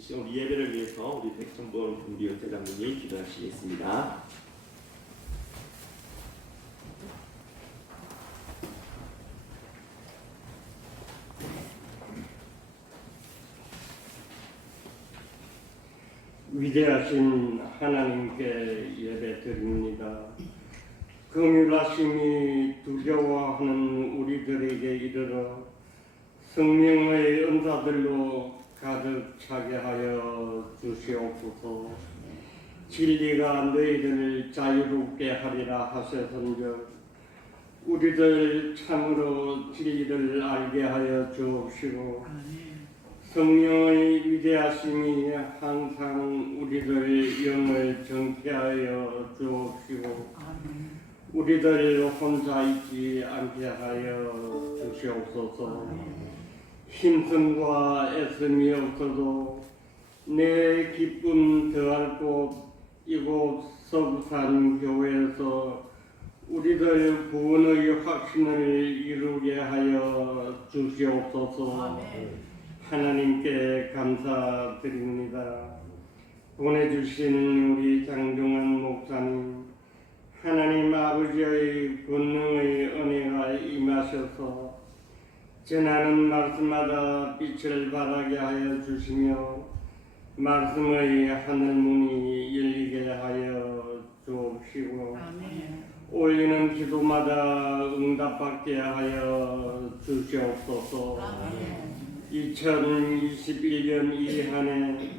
이 시간 우리 예배를 위해서 우리 백천본 우리 연대장님이 기도하시겠습니다. 위대하신 하나님께 예배 드립니다. 긍휼하심이 두려워하는 우리들에게 이르러 성령의 은사들로 가득 차게 하여 주시옵소서. 진리가 너희들을 자유롭게 하리라 하셨은즉 우리들 참으로 진리를 알게 하여 주옵시고 성령의 위대하심이 항상 우리들 영을 정케하여 주옵시고 우리들 혼자 있지 않게 하여 주시옵소서. 힘씀과 애씀이 없어도 내 기쁨 더할 곳 이곳 서부산 교회에서 우리들 구원의 확신을 이루게 하여 주시옵소서. 하나님께 감사드립니다. 보내주신 우리 장종환 목사님, 하나님 아버지의 권능의 은혜가 임하셔서 전하는 말씀마다 빛을 발하게 하여 주시며 말씀의 하늘문이 열리게 하여 주옵시고 올리는 기도마다 응답받게 하여 주시옵소서. 2021년 이 한 해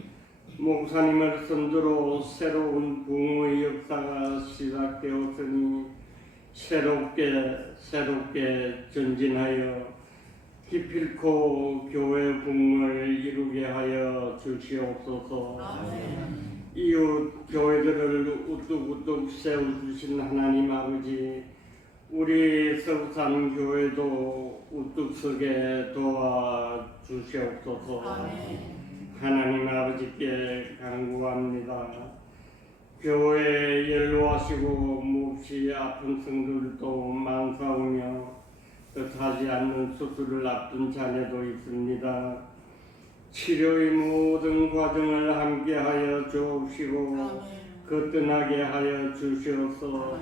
목사님을 선두로 새로운 부흥의 역사가 시작되었으니 새롭게 전진하여 기필코 교회 부흥을 이루게 하여 주시옵소서. 이웃 교회들을 우뚝우뚝 세워주신 하나님 아버지, 우리 서부산 교회도 우뚝 서게 도와주시옵소서. 하나님 아버지께 간구합니다. 교회에 연로하시고 몹시 아픈 성들도 많사오며 뜻하지 않는 수술을 앞둔 자녀도 있습니다. 치료의 모든 과정을 함께하여 주옵시고 거뜬하게 하여 주시옵소서.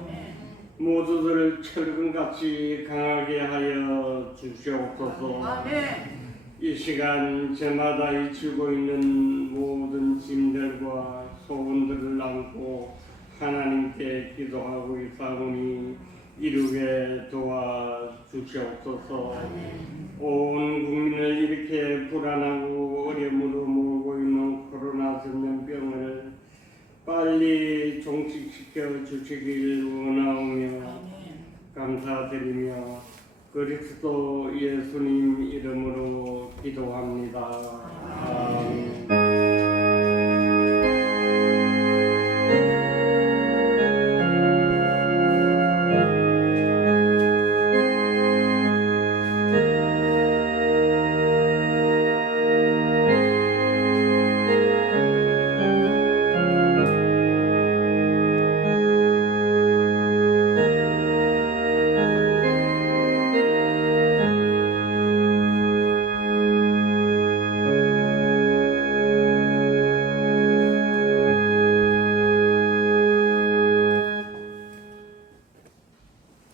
모두들 철근같이 강하게 하여 주시옵소서. 이 시간 저마다 잊히고 있는 모든 짐들과 소원들을 안고 하나님께 기도하고 있사오니 이루게 도와주시옵소서. 온 국민을 이렇게 불안하고 어려움으로 몰고 있는 코로나 전염병을 빨리 종식시켜 주시길 원하오며 감사드리며 그리스도 예수님 이름으로 기도합니다. 아멘.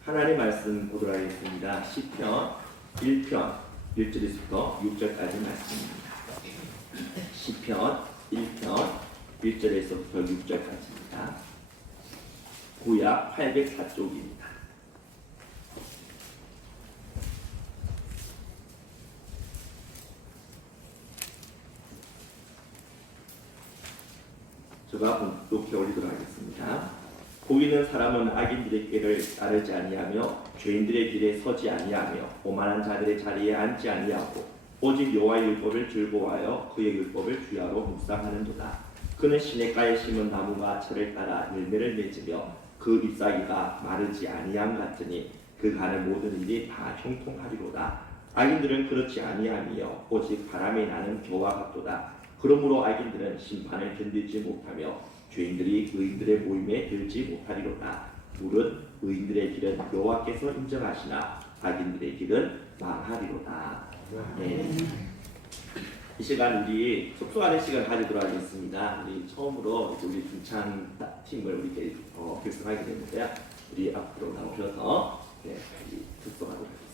하나님 말씀 보도록 하겠습니다. 시편 1편 1절에서부터 6절까지 말씀입니다. 시편 1편 1절에서부터 6절까지입니다. 구약 804쪽입니다. 제가 높게 올리도록 하겠습니다. 복 있는 사람은 악인들의 길을 따르지 아니하며 죄인들의 길에 서지 아니하며 오만한 자들의 자리에 앉지 아니하고 오직 여호와의 율법을 즐거워하여 그의 율법을 주야로 묵상하는도다. 그는 시냇가에 심은 나무가 철을 따라 열매를 맺으며 그 잎사귀가 마르지 아니함 같으니 그 가는 모든 일이 다 형통하리로다. 악인들은 그렇지 아니하며 오직 바람이 나는 겨와 같도다. 그러므로 악인들은 심판을 견디지 못하며 죄인들이 의인들의 모임에 들지 못하리로다. 물은 의인들의 길은 여호와께서 인정하시나 악인들의 길은 망하리로다. 네. 이 시간 우리 숙소하는 시간 가지도록 하겠습니다. 우리 처음으로 우리 중창 팀을 우리 결성하게 됐는데요. 우리 앞으로 나오셔서 네, 우리 숙소하도록 하겠습니다.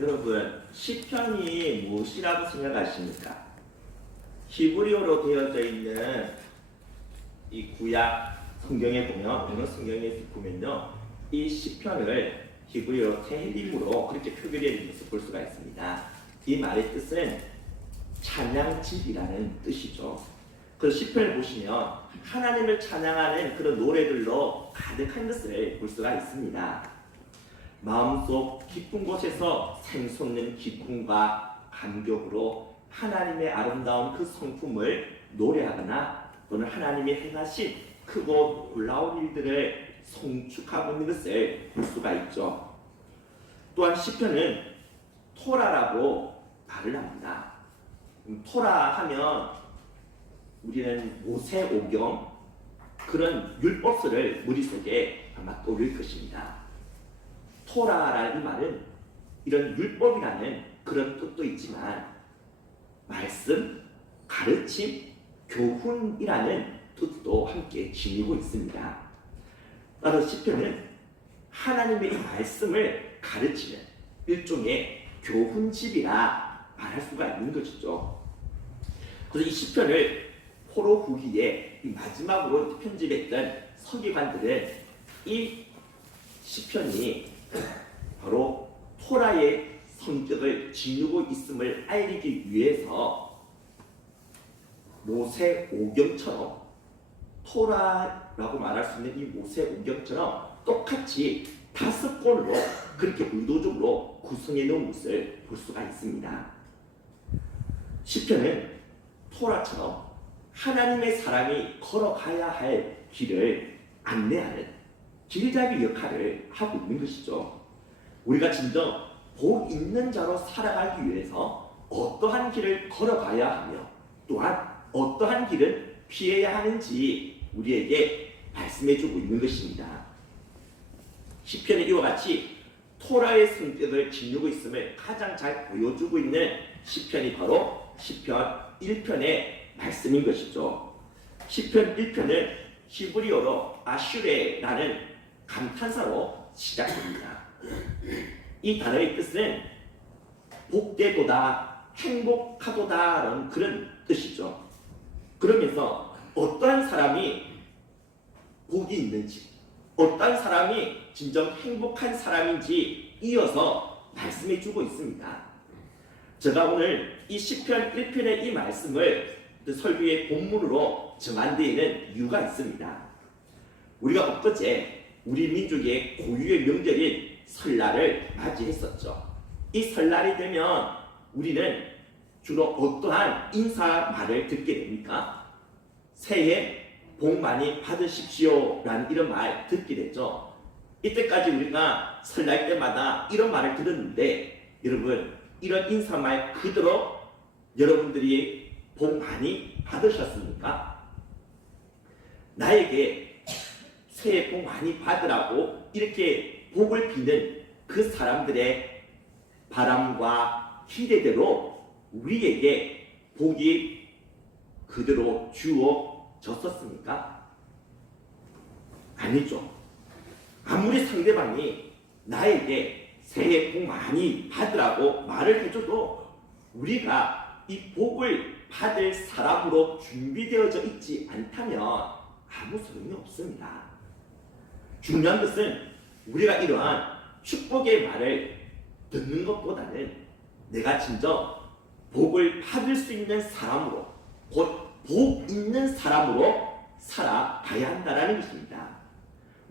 여러분, 시편이 무엇이라고 생각하십니까? 히브리어로 되어져 있는 이 구약 성경에 보면, 어느 성경에 보면요, 이 시편을 히브리어로 테힐림으로 그렇게 표기되어 있는 것을 볼 수가 있습니다. 이 말의 뜻은 찬양집이라는 뜻이죠. 그래서 시편을 보시면 하나님을 찬양하는 그런 노래들로 가득한 것을 볼 수가 있습니다. 마음속 깊은 곳에서 샘솟는 기쁨과 감격으로 하나님의 아름다운 그 성품을 노래하거나 또는 하나님이 행하신 크고 놀라운 일들을 송축하고 있는 것을 볼 수가 있죠. 또한 시편은 토라라고 말을 합니다. 토라 하면 우리는 모세오경 그런 율법서를 머릿속에 아마 떠올릴 것입니다. 토라라는 이 말은 이런 율법이라는 그런 뜻도 있지만 말씀, 가르침, 교훈이라는 뜻도 함께 지니고 있습니다. 따라서 시편은 하나님의 이 말씀을 가르치는 일종의 교훈집이라 말할 수가 있는 것이죠. 그래서 이 시편을 포로 후기에 이 마지막으로 편집했던 서기관들은 이 시편이 바로 토라의 성격을 지니고 있음을 알리기 위해서 모세오경처럼 토라라고 말할 수 있는 이 모세오경처럼 똑같이 5권으로 그렇게 의도적으로 구성해 놓은 것을 볼 수가 있습니다. 시편은 토라처럼 하나님의 사람이 걸어가야 할 길을 안내하는 길잡이 역할을 하고 있는 것이죠. 우리가 진정 복 있는 자로 살아가기 위해서 어떠한 길을 걸어가야 하며 또한 어떠한 길은 피해야 하는지 우리에게 말씀해주고 있는 것입니다. 시편은 이와 같이 토라의 성격을 지니고 있음을 가장 잘 보여주고 있는 시편이 바로 시편 1편의 말씀인 것이죠. 시편 1편은 히브리어로 아슈레라는 감탄사로 시작됩니다. 이 단어의 뜻은 복되도다, 행복하도다라는 그런 뜻이죠. 그러면서 어떠한 사람이 복이 있는지, 어떠한 사람이 진정 행복한 사람인지 이어서 말씀해 주고 있습니다. 제가 오늘 이 시편 1편의 이 말씀을 설교의 본문으로 정한 데에는 이유가 있습니다. 우리가 엊그제 우리 민족의 고유의 명절인 설날을 맞이했었죠. 이 설날이 되면 우리는 주로 어떠한 인사 말을 듣게 됩니까? 새해 복 많이 받으십시오 라는 이런 말 듣게 되죠. 이때까지 우리가 설날 때마다 이런 말을 들었는데 여러분, 이런 인사말 그대로 여러분들이 복 많이 받으셨습니까? 나에게 새해 복 많이 받으라고 이렇게 복을 비는 그 사람들의 바람과 기대대로 우리에게 복이 그대로 주어졌었습니까? 아니죠. 아무리 상대방이 나에게 새해 복 많이 받으라고 말을 해줘도 우리가 이 복을 받을 사람으로 준비되어져 있지 않다면 아무 소용이 없습니다. 중요한 것은 우리가 이러한 축복의 말을 듣는 것보다는 내가 진정 복을 받을 수 있는 사람으로, 곧 복 있는 사람으로 살아가야 한다는 것입니다.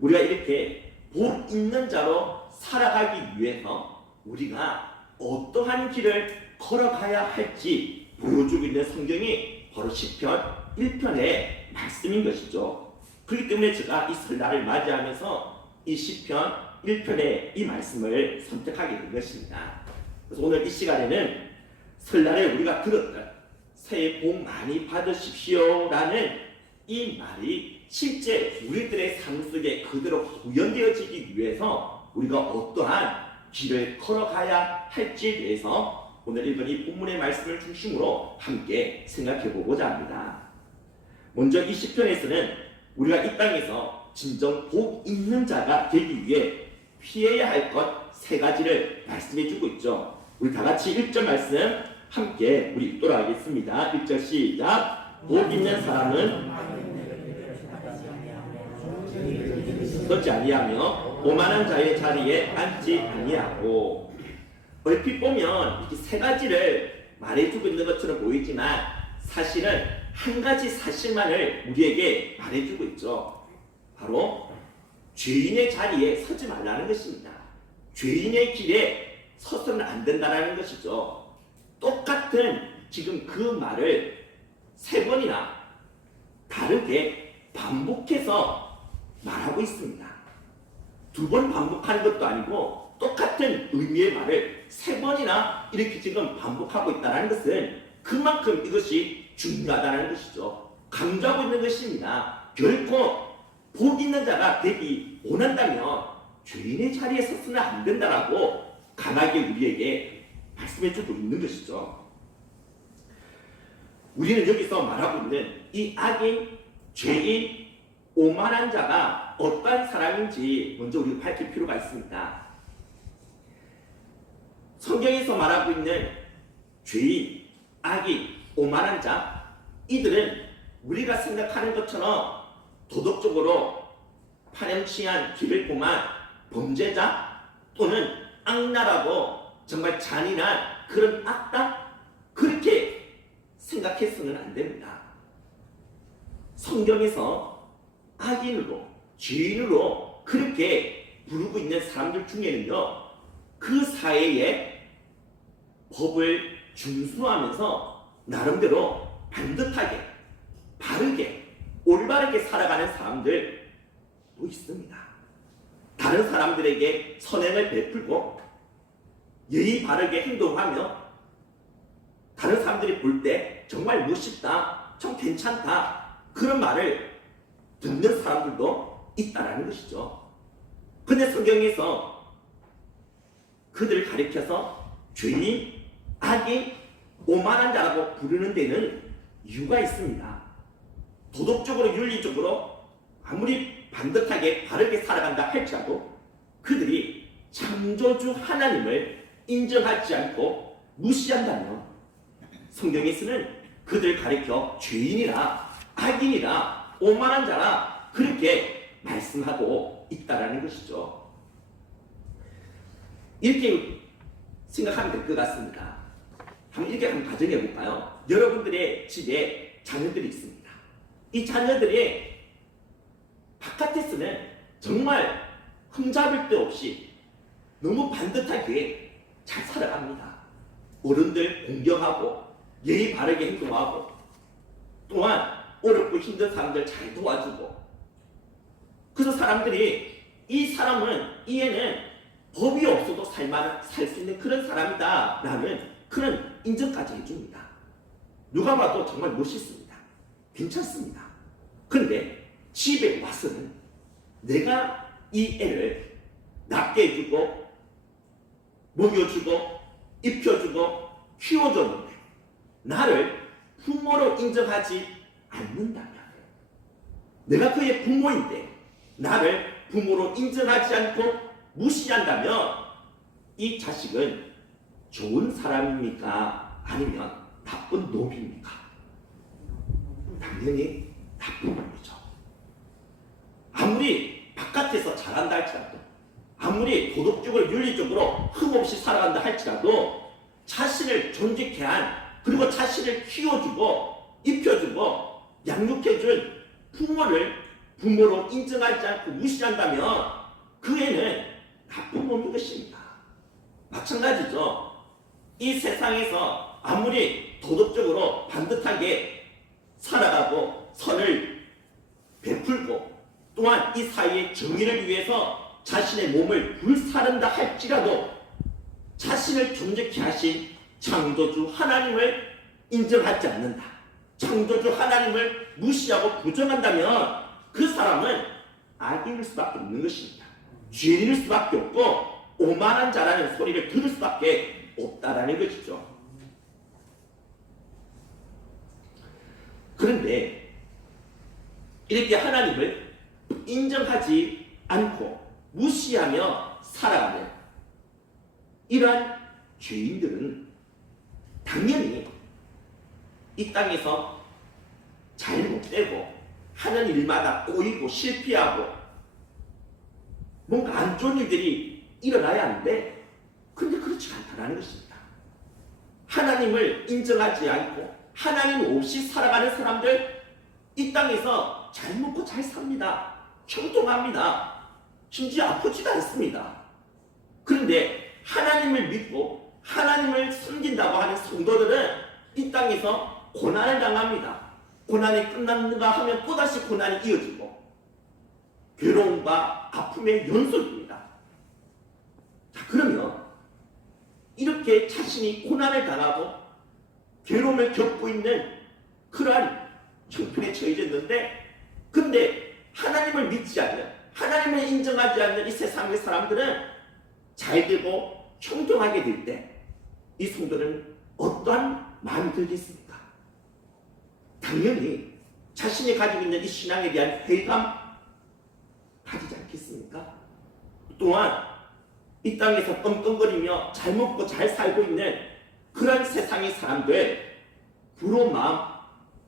우리가 이렇게 복 있는 자로 살아가기 위해서 우리가 어떠한 길을 걸어가야 할지 보여주고 있는 성경이 바로 시편 1편의 말씀인 것이죠. 그렇기 때문에 제가 이 설날을 맞이하면서 이 시편 1편의 이 말씀을 선택하게 된 것입니다. 그래서 오늘 이 시간에는 설날에 우리가 들었던 새해 복 많이 받으십시오 라는 이 말이 실제 우리들의 삶 속에 그대로 구현되어지기 위해서 우리가 어떠한 길을 걸어가야 할지에 대해서 오늘 읽은 이 본문의 말씀을 중심으로 함께 생각해 보고자 합니다. 먼저 이 시편에서는 우리가 이 땅에서 진정 복 있는 자가 되기 위해 피해야 할 것 3가지를 말씀해 주고 있죠. 우리 다 같이 1절 말씀 함께 우리 읽도록 하겠습니다. 1절 시작. 복 있는 사람은 서지 아니하며 오만한 자의 자리에 앉지 아니하고. 얼핏 보면 이렇게 세 가지를 말해주고 있는 것처럼 보이지만 사실은 한 가지 사실만을 우리에게 말해주고 있죠. 바로 죄인의 자리에 서지 말라는 것입니다. 죄인의 길에 서서는 안 된다는 것이죠. 똑같은 지금 그 말을 세 번이나 다르게 반복해서 말하고 있습니다. 두 번 반복하는 것도 아니고 똑같은 의미의 말을 세 번이나 이렇게 지금 반복하고 있다는 것은 그만큼 이것이 중요하다는 것이죠. 강조하고 있는 것입니다. 결코 복 있는 자가 되기 원한다면 죄인의 자리에 서서는 안 된다라고 강하게 우리에게 말씀해주고 있는 것이죠. 우리는 여기서 말하고 있는 이 악인, 죄인, 오만한 자가 어떠한 사람인지 먼저 우리가 밝힐 필요가 있습니다. 성경에서 말하고 있는 죄인, 악인, 오만한 자, 이들은 우리가 생각하는 것처럼 도덕적으로 파렴치한 길을 꼼한 범죄자 또는 악랄하고 정말 잔인한 그런 악당, 그렇게 생각해서는 안 됩니다. 성경에서 악인으로, 죄인으로 그렇게 부르고 있는 사람들 중에는요, 그 사회의 법을 준수하면서 나름대로 반듯하게, 바르게, 올바르게 살아가는 사람들도 있습니다. 다른 사람들에게 선행을 베풀고 예의 바르게 행동하며 다른 사람들이 볼 때 정말 멋있다, 참 괜찮다, 그런 말을 듣는 사람들도 있다라는 것이죠. 근데 성경에서 그들을 가리켜서 죄인, 악인, 오만한 자라고 부르는 데는 이유가 있습니다. 도덕적으로, 윤리적으로 아무리 반듯하게 바르게 살아간다 할지라도 그들이 창조주 하나님을 인정하지 않고 무시한다면 성경에서는 그들을 가리켜 죄인이라, 악인이라, 오만한 자라 그렇게 말씀하고 있다라는 것이죠. 이렇게 생각하면 될 것 같습니다. 이렇게 한번 가정해 볼까요? 여러분들의 집에 자녀들이 있습니다. 이 자녀들이 바깥에서는 정말 흠잡을 데 없이 너무 반듯하게 잘 살아갑니다. 어른들 공경하고 예의 바르게 행동하고 또한 어렵고 힘든 사람들 잘 도와주고, 그래서 사람들이 이 사람은, 이 애는 법이 없어도 살 수 있는 그런 사람이다 라는 그런 인정까지 해줍니다. 누가 봐도 정말 멋있습니다. 괜찮습니다. 그런데 집에 와서는 내가 이 애를 낫게 해주고 먹여주고 입혀주고 키워줬는데 나를 부모로 인정하지 않는다면, 내가 그의 부모인데 나를 부모로 인정하지 않고 무시한다면 이 자식은 좋은 사람입니까? 아니면 나쁜 놈입니까? 당연히 나쁜 놈이죠. 아무리 바깥에서 잘한다 할지라도, 아무리 도덕적으로 윤리적으로 흠없이 살아간다 할지라도 자신을 존재케 한, 그리고 자신을 키워주고 입혀주고 양육해준 부모를 부모로 인정하지 않고 무시한다면 그 애는 나쁜 놈인 것입니다. 마찬가지죠. 이 세상에서 아무리 도덕적으로 반듯하게 살아가고 선을 베풀고 또한 이 사회의 정의를 위해서 자신의 몸을 불사른다 할지라도 자신을 존재케 하신 창조주 하나님을 인정하지 않는다, 창조주 하나님을 무시하고 부정한다면 그 사람은 악인일 수밖에 없는 것입니다. 죄인일 수밖에 없고 오만한 자라는 소리를 들을 수밖에 없다라는 것이죠. 그런데 이렇게 하나님을 인정하지 않고 무시하며 살아가는 이러한 죄인들은 당연히 이 땅에서 잘못되고 하는 일마다 꼬이고 실패하고 뭔가 안 좋은 일들이 일어나야 하는데 근데 그렇지 않다는 것입니다. 하나님을 인정하지 않고 하나님 없이 살아가는 사람들 이 땅에서 잘 먹고 잘 삽니다. 형통합니다. 심지어 아프지도 않습니다. 그런데 하나님을 믿고 하나님을 섬긴다고 하는 성도들은 이 땅에서 고난을 당합니다. 고난이 끝났는가 하면 또다시 고난이 이어지고 괴로움과 아픔의 연속입니다. 자, 그러면 이렇게 자신이 고난을 당하고 괴로움을 겪고 있는 그러한 형편에 처해졌는데 근데 하나님을 믿지 않는 하나님을 인정하지 않는 이 세상의 사람들은 잘되고 형통하게 될 때 이 성도는 어떠한 마음이 들겠습니까? 당연히 자신이 가지고 있는 이 신앙에 대한 회의감 가지지 않겠습니까? 또한 이 땅에서 떵떵거리며 잘 먹고 잘 살고 있는 그런 세상의 사람들 부러운 마음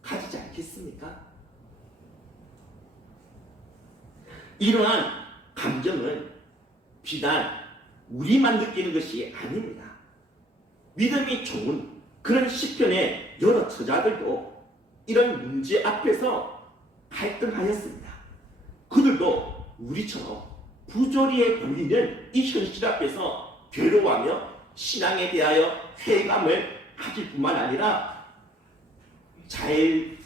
가지지 않겠습니까? 이러한 감정은 비단 우리만 느끼는 것이 아닙니다. 믿음이 좋은 그런 시편의 여러 저자들도 이런 문제 앞에서 갈등하였습니다. 그들도 우리처럼 부조리해 보이는 이 현실 앞에서 괴로워하며 신앙에 대하여 회의감을 가질 뿐만 아니라 잘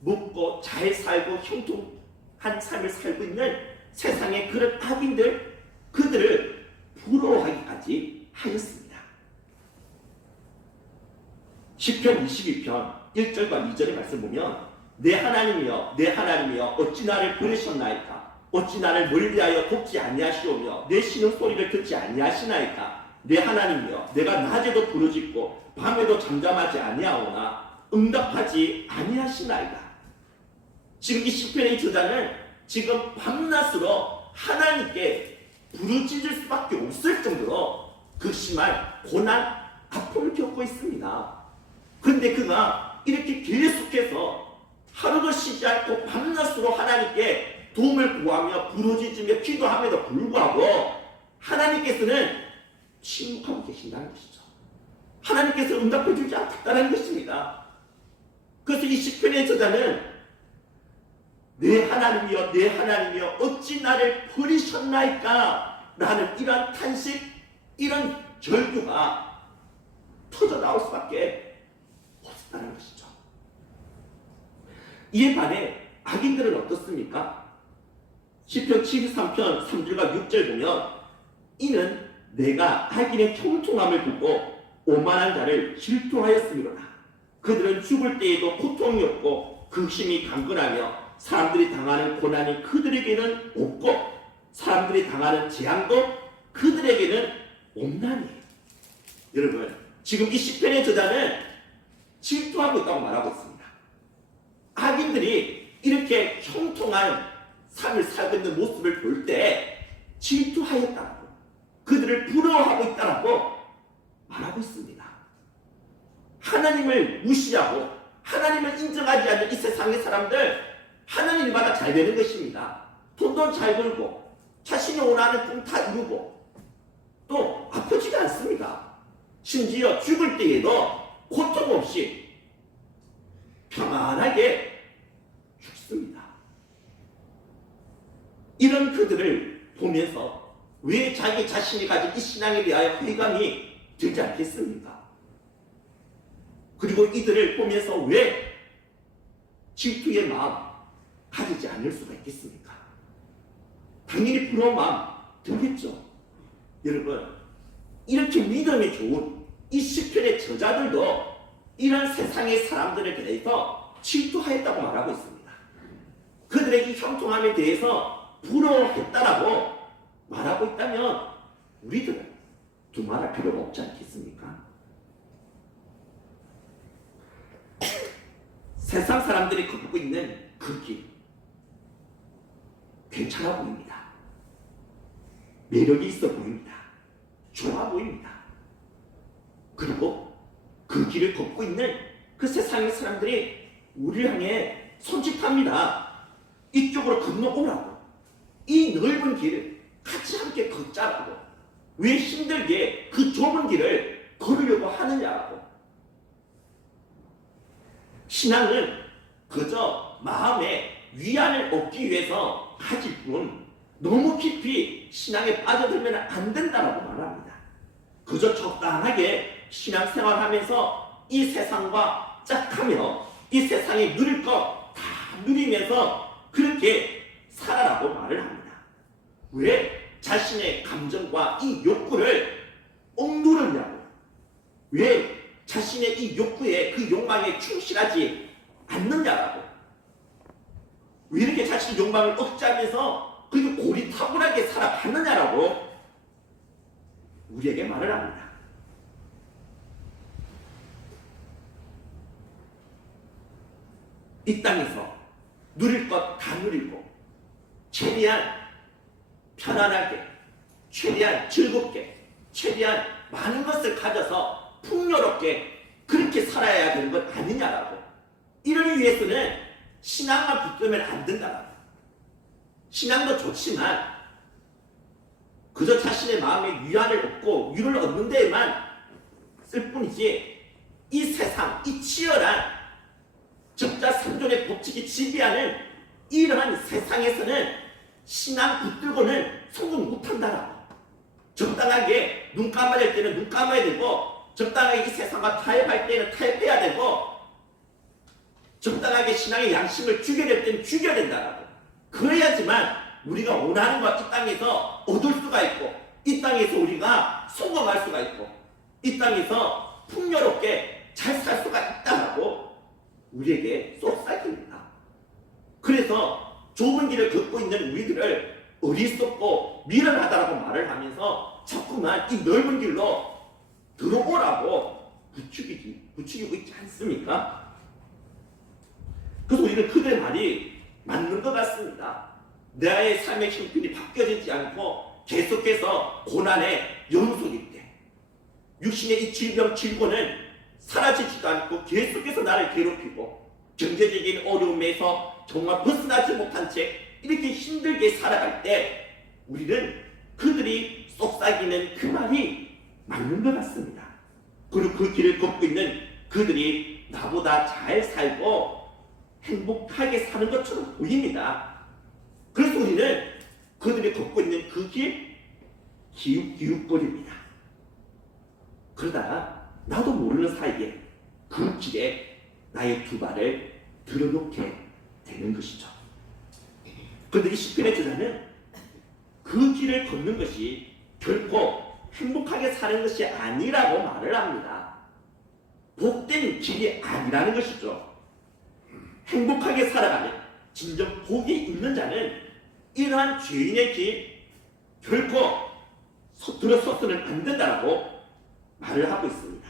먹고 잘 살고 형통한 삶을 살고 있는 세상의 그런 악인들 그들을 부러워하기까지 하였습니다. 시편 22편 1절과 2절의 말씀 보면 내 하나님이여 내 하나님이여 어찌 나를 버리셨나이까 어찌 나를 멀리하여 돕지 아니하시오며 내 쉬는 소리를 듣지 아니하시나이까 내 하나님이여 내가 낮에도 부르짖고 밤에도 잠잠하지 아니하오나 응답하지 아니하시나이다. 지금 이 시편의 저자는 지금 밤낮으로 하나님께 부르짖을 수밖에 없을 정도로 극심한 고난, 아픔을 겪고 있습니다. 그런데 그가 이렇게 계속해서 하루도 쉬지 않고 밤낮으로 하나님께 도움을 구하며 부르짖으며 기도함에도 불구하고 하나님께서는 침묵하고 계신다는 것이죠. 하나님께서 응답해 주지 않겠다는 것입니다. 그래서 이 시편의 저자는 내 하나님이여 내 하나님이여 어찌 나를 버리셨나이까 라는 이런 탄식 이런 절규가 터져 나올 수밖에 없다는 것이죠. 이에 반해 악인들은 어떻습니까? 시편 73편 3절과 6절 보면 이는 내가 악인의 형통함을 보고 오만한 자를 질투하였음이로라. 그들은 죽을 때에도 고통이 없고 극심히 강건하며 사람들이 당하는 고난이 그들에게는 없고 사람들이 당하는 재앙도 그들에게는 없나니. 여러분 지금 이 시편의 저자는 질투하고 있다고 말하고 있습니다. 악인들이 이렇게 형통한 삶을 살고 있는 모습을 볼 때 질투하였다고 그들을 부러워하고 있다고 말하고 있습니다. 하나님을 무시하고 하나님을 인정하지 않는 이 세상의 사람들 하는 일마다 잘 되는 것입니다. 돈도 잘 벌고 자신이 원하는 꿈 다 이루고 또 아프지가 않습니다. 심지어 죽을 때에도 고통 없이 평안하게 죽습니다. 이런 그들을 보면서 왜 자기 자신이 가진 이 신앙에 대하여 회의감이 들지 않겠습니까? 그리고 이들을 보면서 왜 질투의 마음 가지지 않을 수가 있겠습니까? 당연히 부러운 마음 들겠죠. 여러분 이렇게 믿음이 좋은 이 시편의 저자들도 이런 세상의 사람들에 대해서 질투하였다고 말하고 있습니다. 그들의 이 형통함에 대해서 부러워했다라고 말하고 있다면 우리들은 두말할 필요가 없지 않겠습니까? 세상 사람들이 걷고 있는 그 길 괜찮아 보입니다. 매력이 있어 보입니다. 좋아 보입니다. 그리고 그 길을 걷고 있는 그 세상의 사람들이 우리를 향해 손짓합니다. 이쪽으로 건너오라고. 이 넓은 길을 같이 함께 걷자라고. 왜 힘들게 그 좁은 길을 걸으려고 하느냐라고. 신앙은 그저 마음에 위안을 얻기 위해서 가질 뿐 너무 깊이 신앙에 빠져들면 안 된다라고 말합니다. 그저 적당하게 신앙생활하면서 이 세상과 짝하며 이 세상에 누릴 것 다 누리면서 그렇게 살아라고 말을 합니다. 왜 자신의 감정과 이 욕구를 억누르냐고. 왜 자신의 이 욕구에 그 욕망에 충실하지 않느냐라고. 왜 이렇게 자신의 욕망을 억제하면서 그리고 고리타분하게 살아가느냐라고 우리에게 말을 합니다. 이 땅에서 누릴 것 다 누리고 최대한 편안하게, 최대한 즐겁게, 최대한 많은 것을 가져서 풍요롭게 그렇게 살아야 되는 것 아니냐라고. 이를 위해서는 신앙만 붙들면 안 된다라고. 신앙도 좋지만 그저 자신의 마음에 위안을 얻고 위를 얻는 데에만 쓸 뿐이지 이 세상, 이 치열한 적자 생존의 법칙이 지배하는 이러한 세상에서는 신앙 붙들고는 성공 못한다라고. 적당하게 눈 감아야 될 때는 눈 감아야 되고 적당하게 이 세상과 타협할 때는 타협해야 되고 적당하게 신앙의 양심을 죽여야 될 때는 죽여야 된다라고. 그래야지만 우리가 원하는 것 이 땅에서 얻을 수가 있고 이 땅에서 우리가 성공할 수가 있고 이 땅에서 풍요롭게 잘 살 수가 있다라고 우리에게 쏙삭입니다. 그래서 좁은 길을 걷고 있는 우리들을 어리석고 미련하다라고 말을 하면서 자꾸만 이 넓은 길로 들어오라고 부추기고 있지 않습니까? 그래서 우리는 그들의 말이 맞는 것 같습니다. 나의 삶의 형편이 바뀌어지지 않고 계속해서 고난의 연속일 때 육신의 이 질병 질고는 사라지지도 않고 계속해서 나를 괴롭히고 경제적인 어려움에서 정말 벗어나지 못한 채 이렇게 힘들게 살아갈 때 우리는 그들이 속삭이는 그 말이 맞는 것 같습니다. 그리고 그 길을 걷고 있는 그들이 나보다 잘 살고 행복하게 사는 것처럼 보입니다. 그래서 우리는 그들이 걷고 있는 그 길 기웃기웃거립니다. 그러다가 나도 모르는 사이에 그 길에 나의 두 발을 들어놓게 되는 것이죠. 그런데 이 시편의 저자는 그 길을 걷는 것이 결코 행복하게 사는 것이 아니라고 말을 합니다. 복된 길이 아니라는 것이죠. 행복하게 살아가는 진정 복이 있는 자는 이러한 죄인의 길 결코 들어서서는 안 된다라고 말을 하고 있습니다.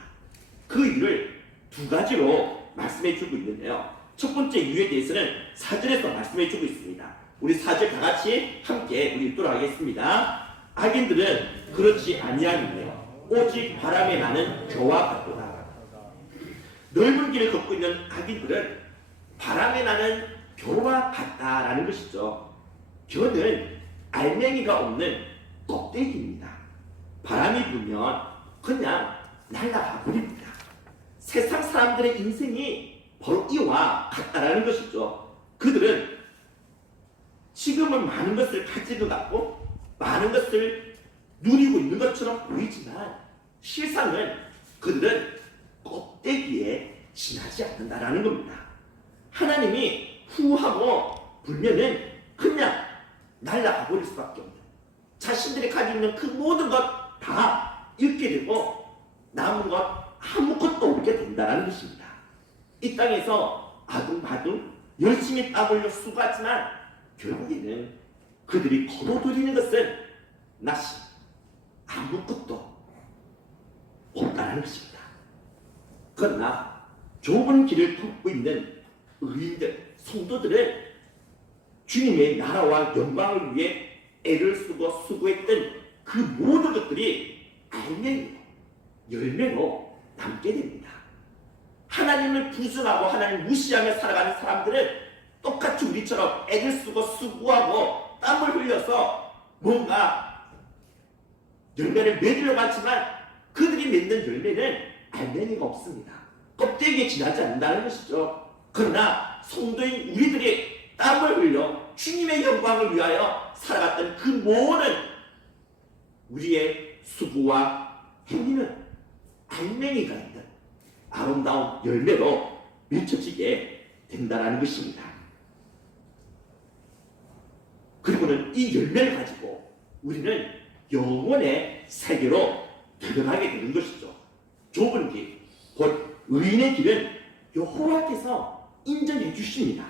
그 이유를 두 가지로 말씀해 주고 있는데요. 첫 번째 이유에 대해서는 4절에서 말씀해 주고 있습니다. 우리 4절 다 같이 함께 우리 읽도록 하겠습니다. 악인들은 그렇지 아니하니며 오직 바람에 나는 겨와 같도다. 넓은 길을 걷고 있는 악인들은 바람에 나는 겨와 같다라는 것이죠. 겨는 알맹이가 없는 껍데기입니다. 바람이 불면 그냥 날아가 버립니다. 세상 사람들의 인생이 바로 이와 같다라는 것이죠. 그들은 지금은 많은 것을 가진 것 같고 많은 것을 누리고 있는 것처럼 보이지만 실상은 그들은 껍데기에 지나지 않는다라는 겁니다. 하나님이 후하고 불면은 그냥 날아가 버릴 수밖에 없는, 자신들이 가지고 있는 그 모든 것 다 잃게 되고 남은 것 아무것도 없게 된다는 것입니다. 이 땅에서 아둥바둥 열심히 땀 흘려 수고하지만 결국에는 그들이 거둬들이는 것은 낫이 아무것도 없다는 것입니다. 그러나 좁은 길을 걷고 있는 의인들, 성도들은 주님의 나라와 영광을 위해 애를 쓰고 수고했던 그 모든 것들이 알맹이로, 열매로 남게 됩니다. 하나님을 부정하고 하나님 무시하며 살아가는 사람들은 똑같이 우리처럼 애를 쓰고 수고하고 땀을 흘려서 뭔가 열매를 맺으려고 하지만 그들이 맺는 열매는 알맹이가 없습니다. 껍데기에 지나지 않는다는 것이죠. 그러나 성도인 우리들이 땀을 흘려 주님의 영광을 위하여 살아갔던 그 모든 우리의 수고와 행위는 알맹이가 있는 아름다운 열매로 맺혀지게 된다는 것입니다. 그리고는 이 열매를 가지고 우리는 영원의 세계로 들어가게 되는 것이죠. 좁은 길, 곧 의인의 길은 여호와께서 인정해 주십니다.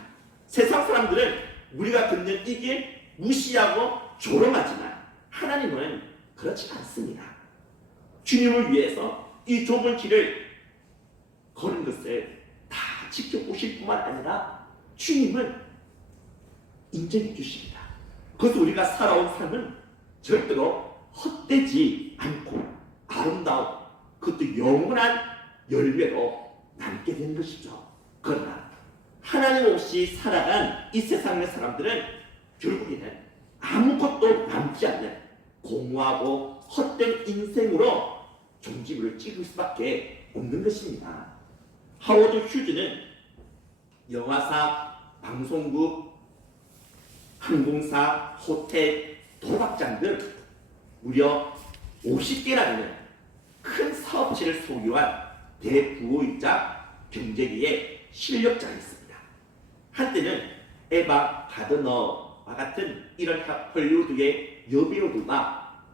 세상 사람들은 우리가 걷는 이 길 무시하고 조롱하지만 하나님은 그렇지 않습니다. 주님을 위해서 이 좁은 길을 걸은 것을 다 지켜보실 뿐만 아니라 주님은 인정해 주십니다. 그래서 우리가 살아온 삶은 절대로 헛되지 않고 아름다운 그것도 영원한 열매로 남게 되는 것이죠. 그러나 하나님 없이 살아간 이 세상의 사람들은 결국에는 아무것도 남지 않는 공허하고 헛된 인생으로 종지부를 찍을 수밖에 없는 것입니다. 하워드 휴즈는 영화사, 방송국, 항공사, 호텔, 도박장 등 무려 50개나 되는 큰 사업체를 소유한 대부호이자 경제계의 실력자였습니다. 한때는 에바 가드너와 같은 이런 헐리우드의 여배우들과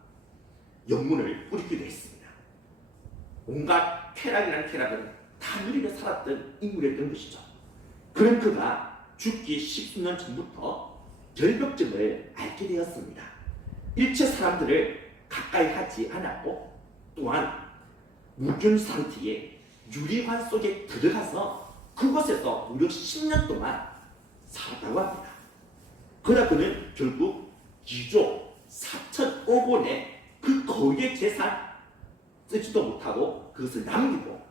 영문을 뿌리기도 했습니다. 온갖 쾌락이라는 쾌락은 다 누리며 살았던 인물이었던 것이죠. 그런 그가 죽기 10수년 전부터 결벽증을 앓게 되었습니다. 일체 사람들을 가까이 하지 않았고 또한 무균 상태의 유리관 속에 들어가서 그곳에서 무려 10년 동안 살았다고 합니다. 그러다 그는 결국 2조 4천억 원의 그 거액의 재산 쓰지도 못하고 그것을 남기고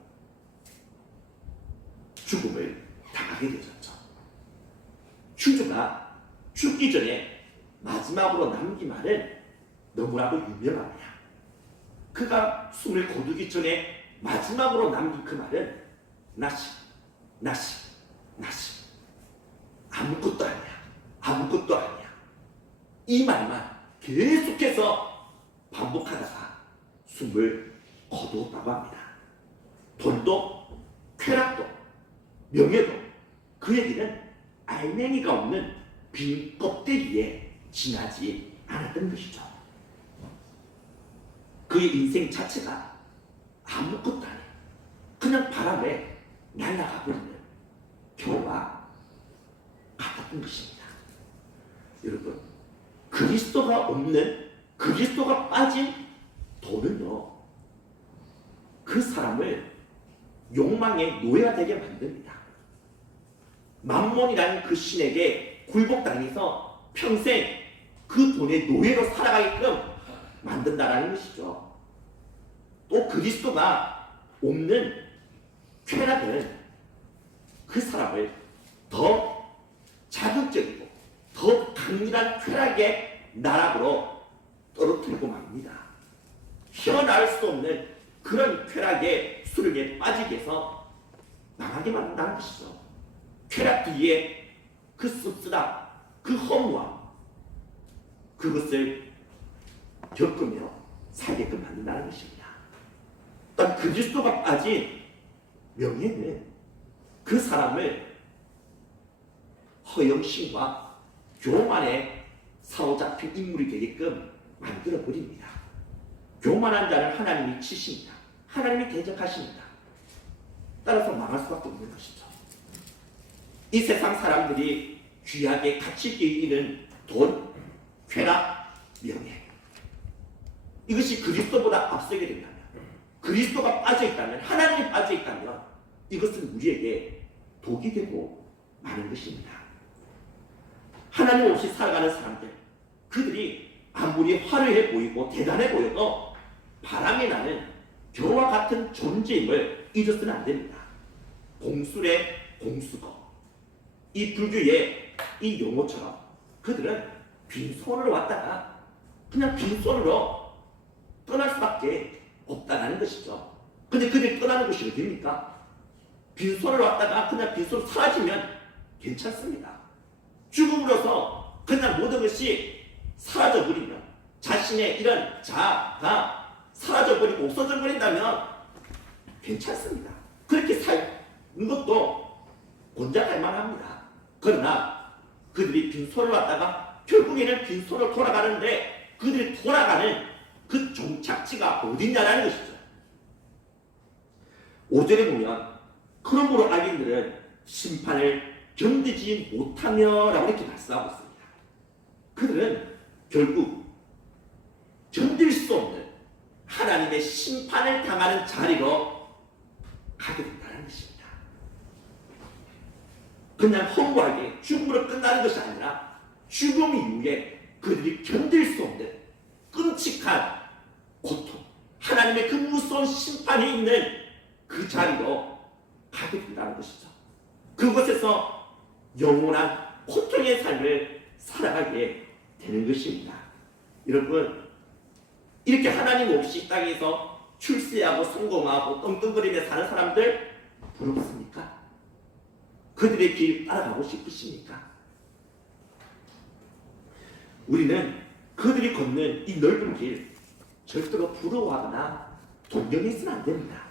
죽음을 당하게 되었죠. 휴즈가 죽기 전에 마지막으로 남긴 말은 너무나도 유명합니다. 그가 숨을 거두기 전에 마지막으로 남긴 그 말은 나시 아무것도 아니야. 아무것도 아니야. 이 말만 계속해서 반복하다가 숨을 거두었다고 합니다. 돈도 쾌락도 명예도 그에게는 알맹이가 없는 빈 껍데기에 지나지 않았던 것이죠. 그의 인생 자체가 아무것도 아닌 그냥 바람에 날아가 버리는 겨와 같았던 것입니다. 여러분, 그리스도가 없는, 그리스도가 빠진 돈은요, 그 사람을 욕망의 노예가 되게 만듭니다. mammon이라는 그 신에게 굴복당해서 평생 그 돈의 노예로 살아가게끔 만든다라는 것이죠. 또 그리스도가 없는 쾌락은 그 사람을 더 자극적이고 더 강렬한 쾌락의 나락으로 떨어뜨리고 맙니다. 헤어나올 수 없는 그런 쾌락의 수렁에 빠지게 해서 망하게 만든다는 것이죠. 쾌락 뒤에 그 씁쓸함, 그 허무함, 그것을 겪으며 살게끔 만든다는 것입니다. 또 그리스도가 빠진 명예는 그 사람을 허영심과 교만에 사로잡힌 인물이 되게끔 만들어버립니다. 교만한 자는 하나님이 치십니다. 하나님이 대적하십니다. 따라서 망할 수밖에 없는 것이죠. 이 세상 사람들이 귀하게 가치 있게 여기는 돈, 쾌락, 명예, 이것이 그리스도보다 앞서게 된다면, 그리스도가 빠져있다면, 하나님이 빠져있다면 이것은 우리에게 독이 되고 마는 것입니다. 하나님 없이 살아가는 사람들, 그들이 아무리 화려해 보이고 대단해 보여도 바람이 나는 저와 같은 존재임을 잊어서는 안 됩니다. 공술의 공수거. 이 불교의 이 용어처럼 그들은 빈손으로 왔다가 그냥 빈손으로 떠날 수밖에 없다는 것이죠. 근데 그들이 떠나는 것이 어디입니까? 빈손으로 왔다가 그냥 빈손으로 사라지면 괜찮습니다. 죽음으로써 그냥 모든 것이 사라져버리면, 자신의 이런 자아가 사라져버리고 없어져 버린다면 괜찮습니다. 그렇게 사는 것도 권장할 만합니다. 그러나 그들이 빈손으로 왔다가 결국에는 빈손으로 돌아가는데, 그들이 돌아가는 그 종착지가 어디냐라는 것이죠. 5절에 보면 그러므로 악인들은 심판을 견디지 못하며 라고 이렇게 말씀하고 있습니다. 그들은 결국 견딜 수 없는 하나님의 심판을 당하는 자리로 가게 된다는 것입니다. 그냥 허무하게 죽음으로 끝나는 것이 아니라 죽음 이후에 그들이 견딜 수 없는 끔찍한 고통, 하나님의 그 무서운 심판이 있는 그 자리로 가게 된다는 것이죠. 그곳에서 영원한 고통의 삶을 살아가게 되는 것입니다. 여러분, 이렇게 하나님 없이 이 땅에서 출세하고 성공하고 떵떵거리며 사는 사람들 부럽습니까? 그들의 길 따라가고 싶으십니까? 우리는 그들이 걷는 이 넓은 길 절대로 부러워하거나 동경해서는 안 됩니다.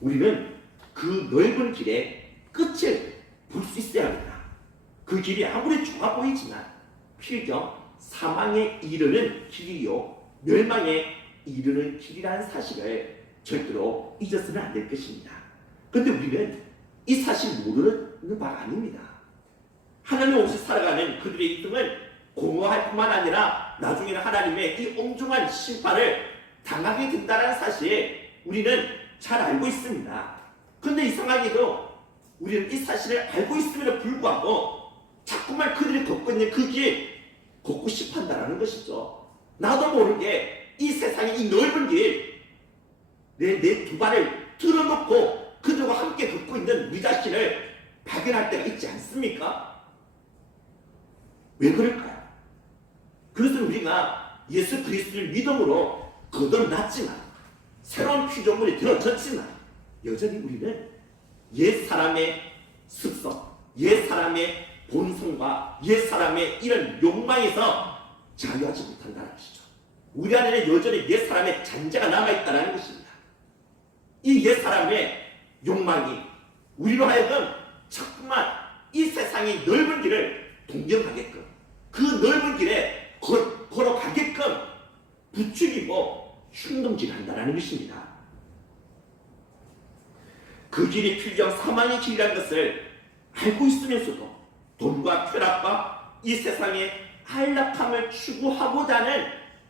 우리는 그 넓은 길의 끝을 볼 수 있어야 합니다. 그 길이 아무리 좋아 보이지만 필경 사망에 이르는 길이요 멸망에 이르는 길이라는 사실을 절대로 잊어서는 안 될 것입니다. 그런데 우리는 이 사실 모르는 바가 아닙니다. 하나님 없이 살아가는 그들의 인생을 공허할 뿐만 아니라 나중에는 하나님의 이 엄중한 심판을 당하게 된다는 사실 우리는 잘 알고 있습니다. 그런데 이상하게도 우리는 이 사실을 알고 있음에도 불구하고 자꾸만 그들이 걷고 있는 그 길 걷고 싶어 한다는 것이죠. 나도 모르게 이 세상의 이 넓은 길 내 두 발을 틀어놓고 그들과 함께 걷고 있는 우리 자신을 발견할 때가 있지 않습니까? 왜 그럴까요? 그것은 우리가 예수 그리스도를 믿음으로 거듭났지만 새로운 피조물이 되어졌지만 여전히 우리는 옛 사람의 습성, 옛 사람의 본성과 옛 사람의 이런 욕망에서 자유하지 못한다는 것이죠. 우리 안에는 여전히 옛 사람의 잔재가 남아있다는 것입니다. 이 옛 사람의 욕망이 우리로 하여금 자꾸만 이 세상의 넓은 길을 동경하게끔, 그 넓은 길에 걸어가게끔 부추기고 충동질한다는 것입니다. 그 길이 필경 사망의 길이라는 것을 알고 있으면서도 돈과 쾌락과 이 세상의 안락함을 추구하고자 하는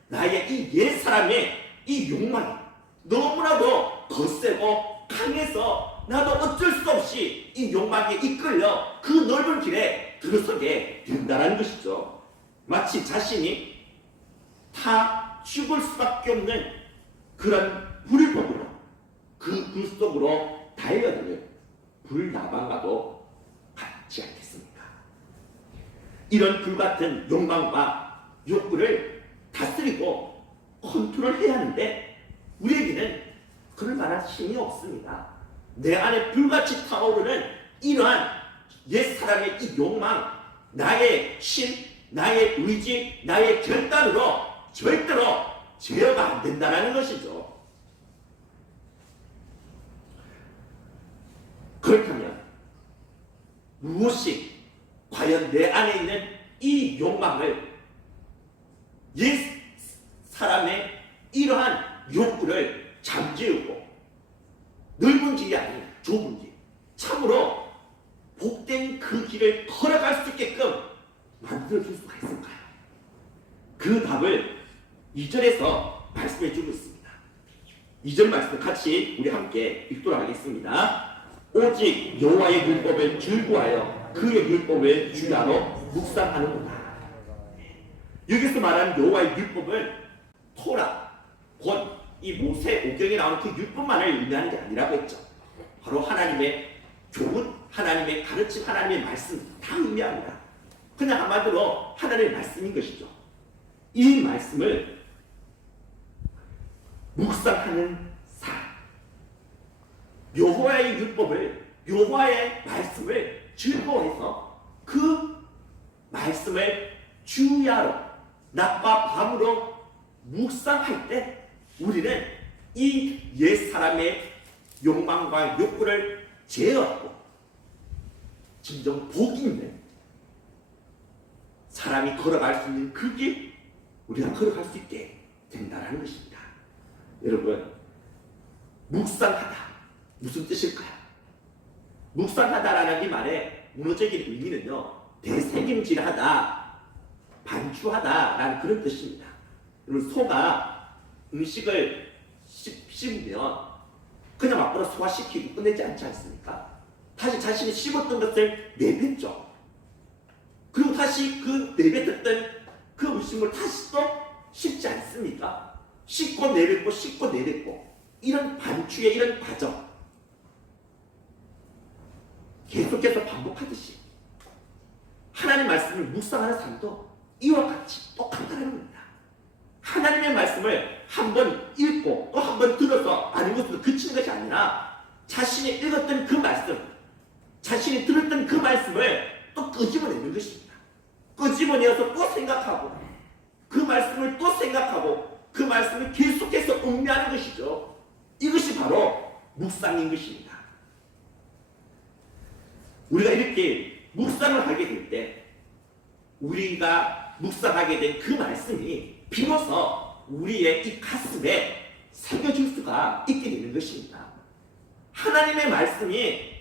나의 이 옛사람의 이 욕망이 너무나도 거세고 강해서 나도 어쩔 수 없이 이 욕망에 이끌려 그 넓은 길에 들어서게 된다는 것이죠. 마치 자신이 타 죽을 수밖에 없는 그런 불법으로 그 불 속으로 달려드는 불나방과도 같지 않겠습니까? 이런 불같은 욕망과 욕구를 다스리고 컨트롤해야 하는데 우리에게는 그럴 만한 힘이 없습니다. 내 안에 불같이 타오르는 이러한 옛사람의 이 욕망, 나의 힘, 나의 의지, 나의 결단으로 절대로 제어가 안 된다는 것이죠. 그렇다면 무엇이 과연 내 안에 있는 이 욕망을, 옛 사람의 이러한 욕구를 잠재우고 넓은 길이 아닌 좁은 길, 참으로 복된 그 길을 걸어갈 수 있게끔 만들어줄 수가 있을까요? 그 답을 2절에서 말씀해 주고 있습니다. 2절 말씀 같이 우리 함께 읽도록 하겠습니다. 오직 여호와의 율법을 즐거워하여 그의 율법을 주야로 묵상하는구나. 여기서 말하는 여호와의 율법은 토라, 곧 이 모세 오경에 나오는 그 율법만을 의미하는 게 아니라고 했죠. 바로 하나님의 교훈, 하나님의 가르침, 하나님의 말씀 다 의미합니다. 그냥 한마디로 하나님의 말씀인 것이죠. 이 말씀을 묵상하는 사람, 여호와의 율법을, 여호와의 말씀을 즐거워해서 그 말씀을 주야로 낮과 밤으로 묵상할 때 우리는 이 옛사람의 욕망과 욕구를 제어하고 진정 복 있는 사람이 걸어갈 수 있는 그 길 우리가 걸어갈 수 있게 된다는 것입니다. 여러분, 묵상하다 무슨 뜻일까요? 묵상하다라는 이 말의 문어적인 의미는요, 대책임질하다, 반추하다라는 그런 뜻입니다. 여러분, 소가 음식을 씹으면 그냥 막바로 소화시키고 끝내지 않지 않습니까? 다시 자신이 씹었던 것을 내뱉죠. 그리고 다시 그 내뱉었던 그 음식물 다시 또 씹지 않습니까? 씹고 내뱉고 씹고 내뱉고, 이런 반추의 이런 과정 계속해서 반복하듯이 하나님의 말씀을 묵상하는 사람도 이와 같이 똑같다는 겁니다. 하나님의 말씀을 한번 읽고 또 한 번 들어서 아는 것으로 그치는 것이 아니라 자신이 읽었던 그 말씀, 자신이 들었던 그 말씀을 또 끄집어내는 것입니다. 끄집어내어서 또 생각하고 그 말씀을 또 생각하고 그 말씀을 계속해서 음미하는 것이죠. 이것이 바로 묵상인 것입니다. 우리가 이렇게 묵상을 하게 될 때 우리가 묵상하게 된 그 말씀이 비로소 우리의 이 가슴에 새겨질 수가 있게 되는 것입니다. 하나님의 말씀이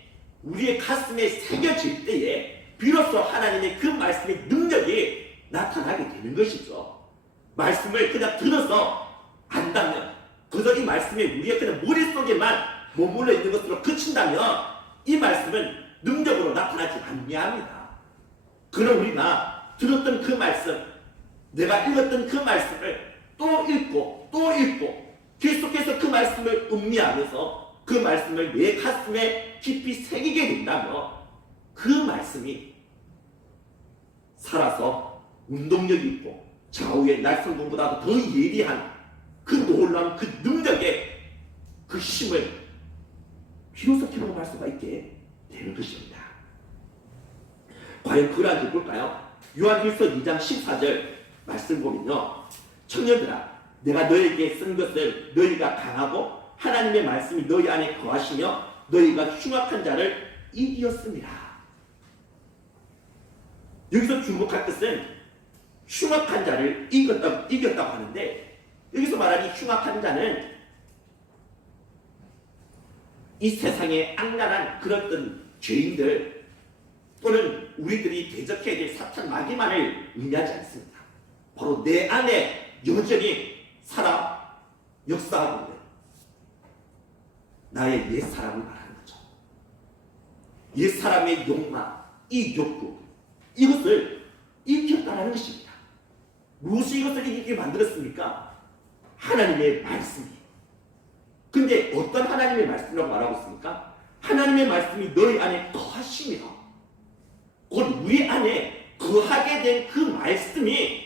우리의 가슴에 새겨질 때에 비로소 하나님의 그 말씀의 능력이 나타나게 되는 것이죠. 말씀을 그냥 들어서 안다면, 그저 이 말씀이 우리의 그냥 머릿속에만 머물러 있는 것으로 그친다면 이 말씀은 능력으로 나타나지 않냐합니다. 그럼 우리가 들었던 그 말씀, 내가 읽었던 그 말씀을 또 읽고 또 읽고 계속해서 그 말씀을 음미하면서 그 말씀을 내 가슴에 깊이 새기게 된다면 그 말씀이 살아서 운동력이 있고 좌우의 날성군보다도 더 예리한 그 놀라운 그 능력의 그 힘을 비로소 경험할 수가 있게 되는 것입니다. 과연 그러한지 볼까요? 요한일서 2장 14절 말씀 보면요, 청년들아, 내가 너에게 쓴 것을 너희가 강하고 하나님의 말씀이 너희 안에 거하시며 너희가 흉악한 자를 이기었습니다. 여기서 주목할 것은 흉악한 자를 이겼다고 하는데, 여기서 말하는 흉악한 자는 이 세상에 악랄한 그런 죄인들 또는 우리들이 대적해야 될 사탄 마귀만을 의미하지 않습니다. 바로 내 안에 여전히 살아 역사하고 있는 나의 옛사람을 말하는 거죠. 옛사람의 욕망, 이 욕구, 이것을 이겼다는 것입니다. 무엇이 이것을 이기게 만들었습니까? 하나님의 말씀이. 근데 어떤 하나님의 말씀이라고 말하고 있습니까? 하나님의 말씀이 너희 안에 거하시며, 곧 우리 안에 거하게 된 그 말씀이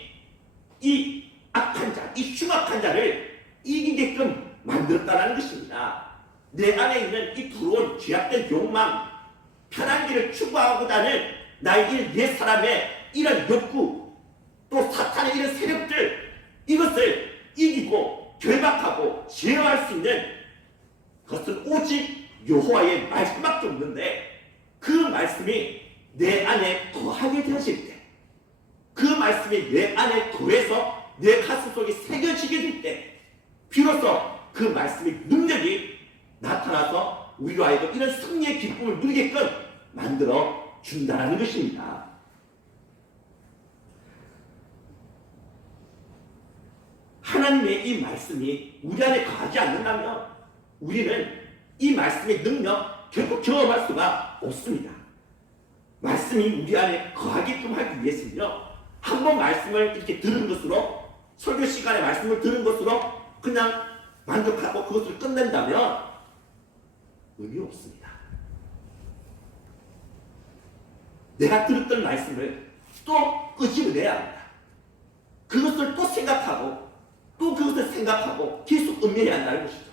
이 악한 자, 이 흉악한 자를 이기게끔 만들었다는 것입니다. 내 안에 있는 이 두려운 죄악된 욕망, 편한 길을 추구하고자 하는 나의 옛 사람의 이런 욕구, 또 사탄의 이런 세력들, 이것을 이기고 결박하고 제어할 수 있는 것은 오직 여호와의 말씀밖에 없는데, 그 말씀이 내 안에 거하게 되어질 때, 그 말씀이 내 안에 거해서 내 가슴 속에 새겨지게 될 때 비로소 그 말씀의 능력이 나타나서 우리로 하여금 이런 승리의 기쁨을 누리게끔 만들어 준다는 것입니다. 하나님의 이 말씀이 우리 안에 거하지 않는다면 우리는 이 말씀의 능력 결코 경험할 수가 없습니다. 말씀이 우리 안에 거하게끔 하기 위해서는요, 한 번 말씀을 이렇게 들은 것으로, 설교 시간에 말씀을 들은 것으로 그냥 만족하고 그것을 끝낸다면 의미 없습니다. 내가 들었던 말씀을 또 끄집어내야 합니다. 그것을 또 생각하고 또 그것을 생각하고 계속 음미해야 한다는 것이죠.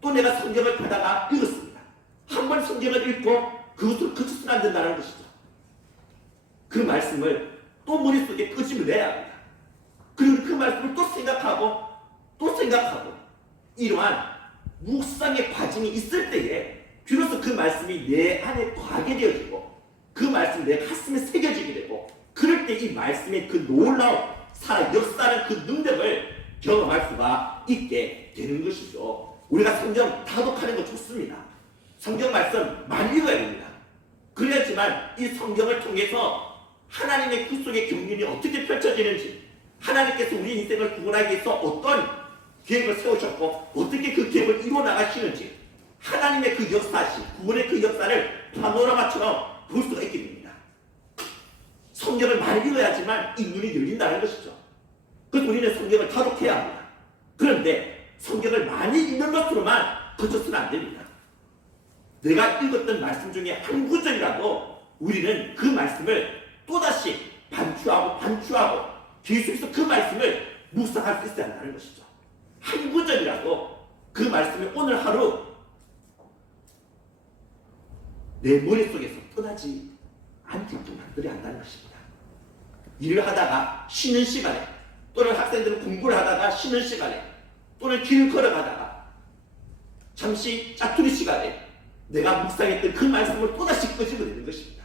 또 내가 성경을 보다가 읽었습니다. 한 번 성경을 읽고 그것을 그쳐서는 안 된다는 것이죠. 그 말씀을 또 머릿속에 끄집어내야 합니다. 그리고 그 말씀을 또 생각하고 또 생각하고 이러한 묵상의 과정이 있을 때에 비로소 그 말씀이 내 안에 거하게 되어지고 그 말씀이 내 가슴에 새겨지게 되고 그럴 때 이 말씀의 그 놀라운 살아 역사하는 그 능력을 경험할 수가 있게 되는 것이죠. 우리가 성경 다독하는 거 좋습니다. 성경 말씀 많이 읽어야 됩니다. 그래야지만 이 성경을 통해서 하나님의 그 속의 경륜이 어떻게 펼쳐지는지 하나님께서 우리 인생을 구원하기 위해서 어떤 계획을 세우셨고 어떻게 그 계획을 이루어 나가시는지 하나님의 그 역사시 구원의 그 역사를 파노라마처럼 볼 수가 있게 됩니다. 성경을 많이 읽어야지만 이 눈이 열린다는 것이죠. 그래서 우리는 성경을 다독해야 합니다. 그런데 성경을 많이 읽는 것으로만 그쳐서는 안 됩니다. 내가 읽었던 말씀 중에 한 구절이라도 우리는 그 말씀을 또다시 반추하고 계속해서 그 말씀을 묵상할 수 있어야 한다는 것이죠. 한 구절이라도 그 말씀이 오늘 하루 내 머릿속에서 떠나지 않게끔 만들어야 한다는 것입니다. 일을 하다가 쉬는 시간에 또는 학생들은 공부를 하다가 쉬는 시간에 또는 길을 걸어가다가 잠시 짜투리 시간에 내가 묵상했던 그 말씀을 또다시 끄집어내는 것입니다.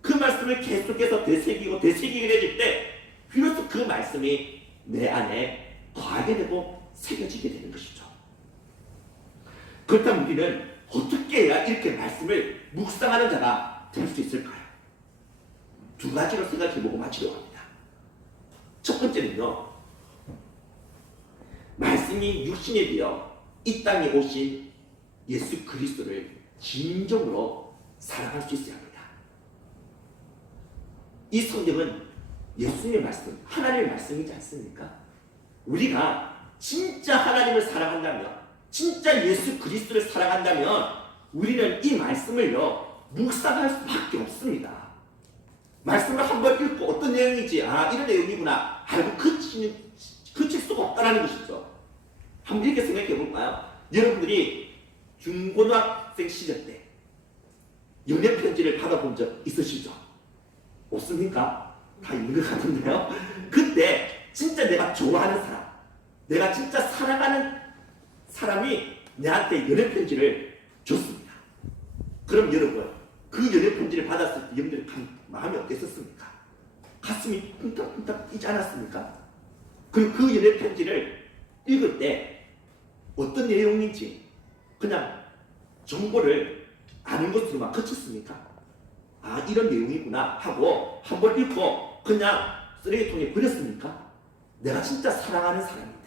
그 말씀을 계속해서 되새기게 되질 때 비로소 그 말씀이 내 안에 거하게 되고 새겨지게 되는 것이죠. 그렇다면 우리는 어떻게 해야 이렇게 말씀을 묵상하는 자가 될 수 있을까요? 두 가지로 생각해보고 마치려고 합니다. 첫 번째는요, 말씀이 육신이 되어 이 땅에 오신 예수 그리스도를 진정으로 사랑할 수 있어야 합니다. 이 성경은 예수님의 말씀, 하나님의 말씀이지 않습니까? 우리가 진짜 하나님을 사랑한다면, 진짜 예수 그리스도를 사랑한다면 우리는 이 말씀을요 묵상할 수밖에 없습니다. 말씀을 한번 읽고 어떤 내용인지 이런 내용이구나 알고 그칠 수가 없다는 것이죠. 한번 이렇게 생각해 볼까요? 여러분들이 중고등학생 시절 때 연애 편지를 받아본 적 있으시죠? 없습니까? 다 있는 것 같은데요. 그때 진짜 내가 좋아하는 사람, 내가 진짜 사랑하는 사람이 내한테 연애 편지를 줬습니다. 그럼 여러분, 그 연애 편지를 받았을 때 여러분들 마음이 어땠었습니까? 가슴이 쿵탁쿵탁 뛰지 않았습니까? 그리고 그 연애 편지를 읽을 때 어떤 내용인지 그냥 정보를 아는 것으로만 그쳤습니까? 이런 내용이구나 하고 한번 읽고 그냥 쓰레기통에 버렸습니까? 내가 진짜 사랑하는 사람인데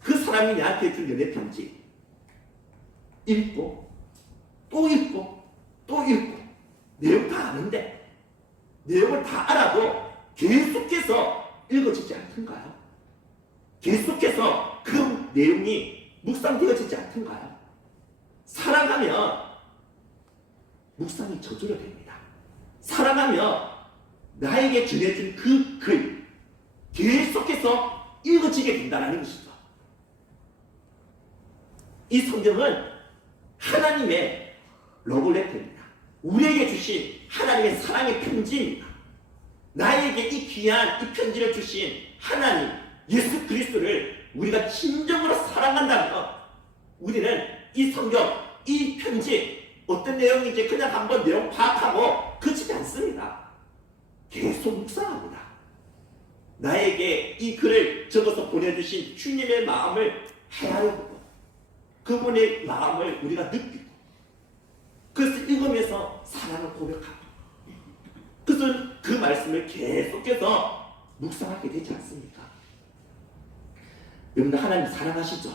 그 사람이 나한테 준 연애 편지 읽고 또 읽고 또 읽고 내용 다 아는데 내용을 다 알아도 계속해서 읽어지지 않던가요? 계속해서 그 내용이 묵상되어지지 않던가요? 사랑하면 묵상이 저절로 됩니다. 사랑하면 나에게 전해준 그 글 계속해서 읽어지게 된다는 것이죠. 이 성경은 하나님의 러브레터입니다. 우리에게 주신 하나님의 사랑의 편지입니다. 나에게 이 귀한 이 편지를 주신 하나님 예수 그리스도를 우리가 진정으로 사랑한다면 우리는 이 성경, 이 편지 어떤 내용인지 그냥 한번 내용 파악하고 그치지 않습니다. 계속 묵상합니다. 나에게 이 글을 적어서 보내주신 주님의 마음을 헤아려보고 그분의 마음을 우리가 느끼고 그래서 읽으면서 사랑을 고백하고 그래서 그 말씀을 계속해서 묵상하게 되지 않습니까? 여러분들 하나님 사랑하시죠?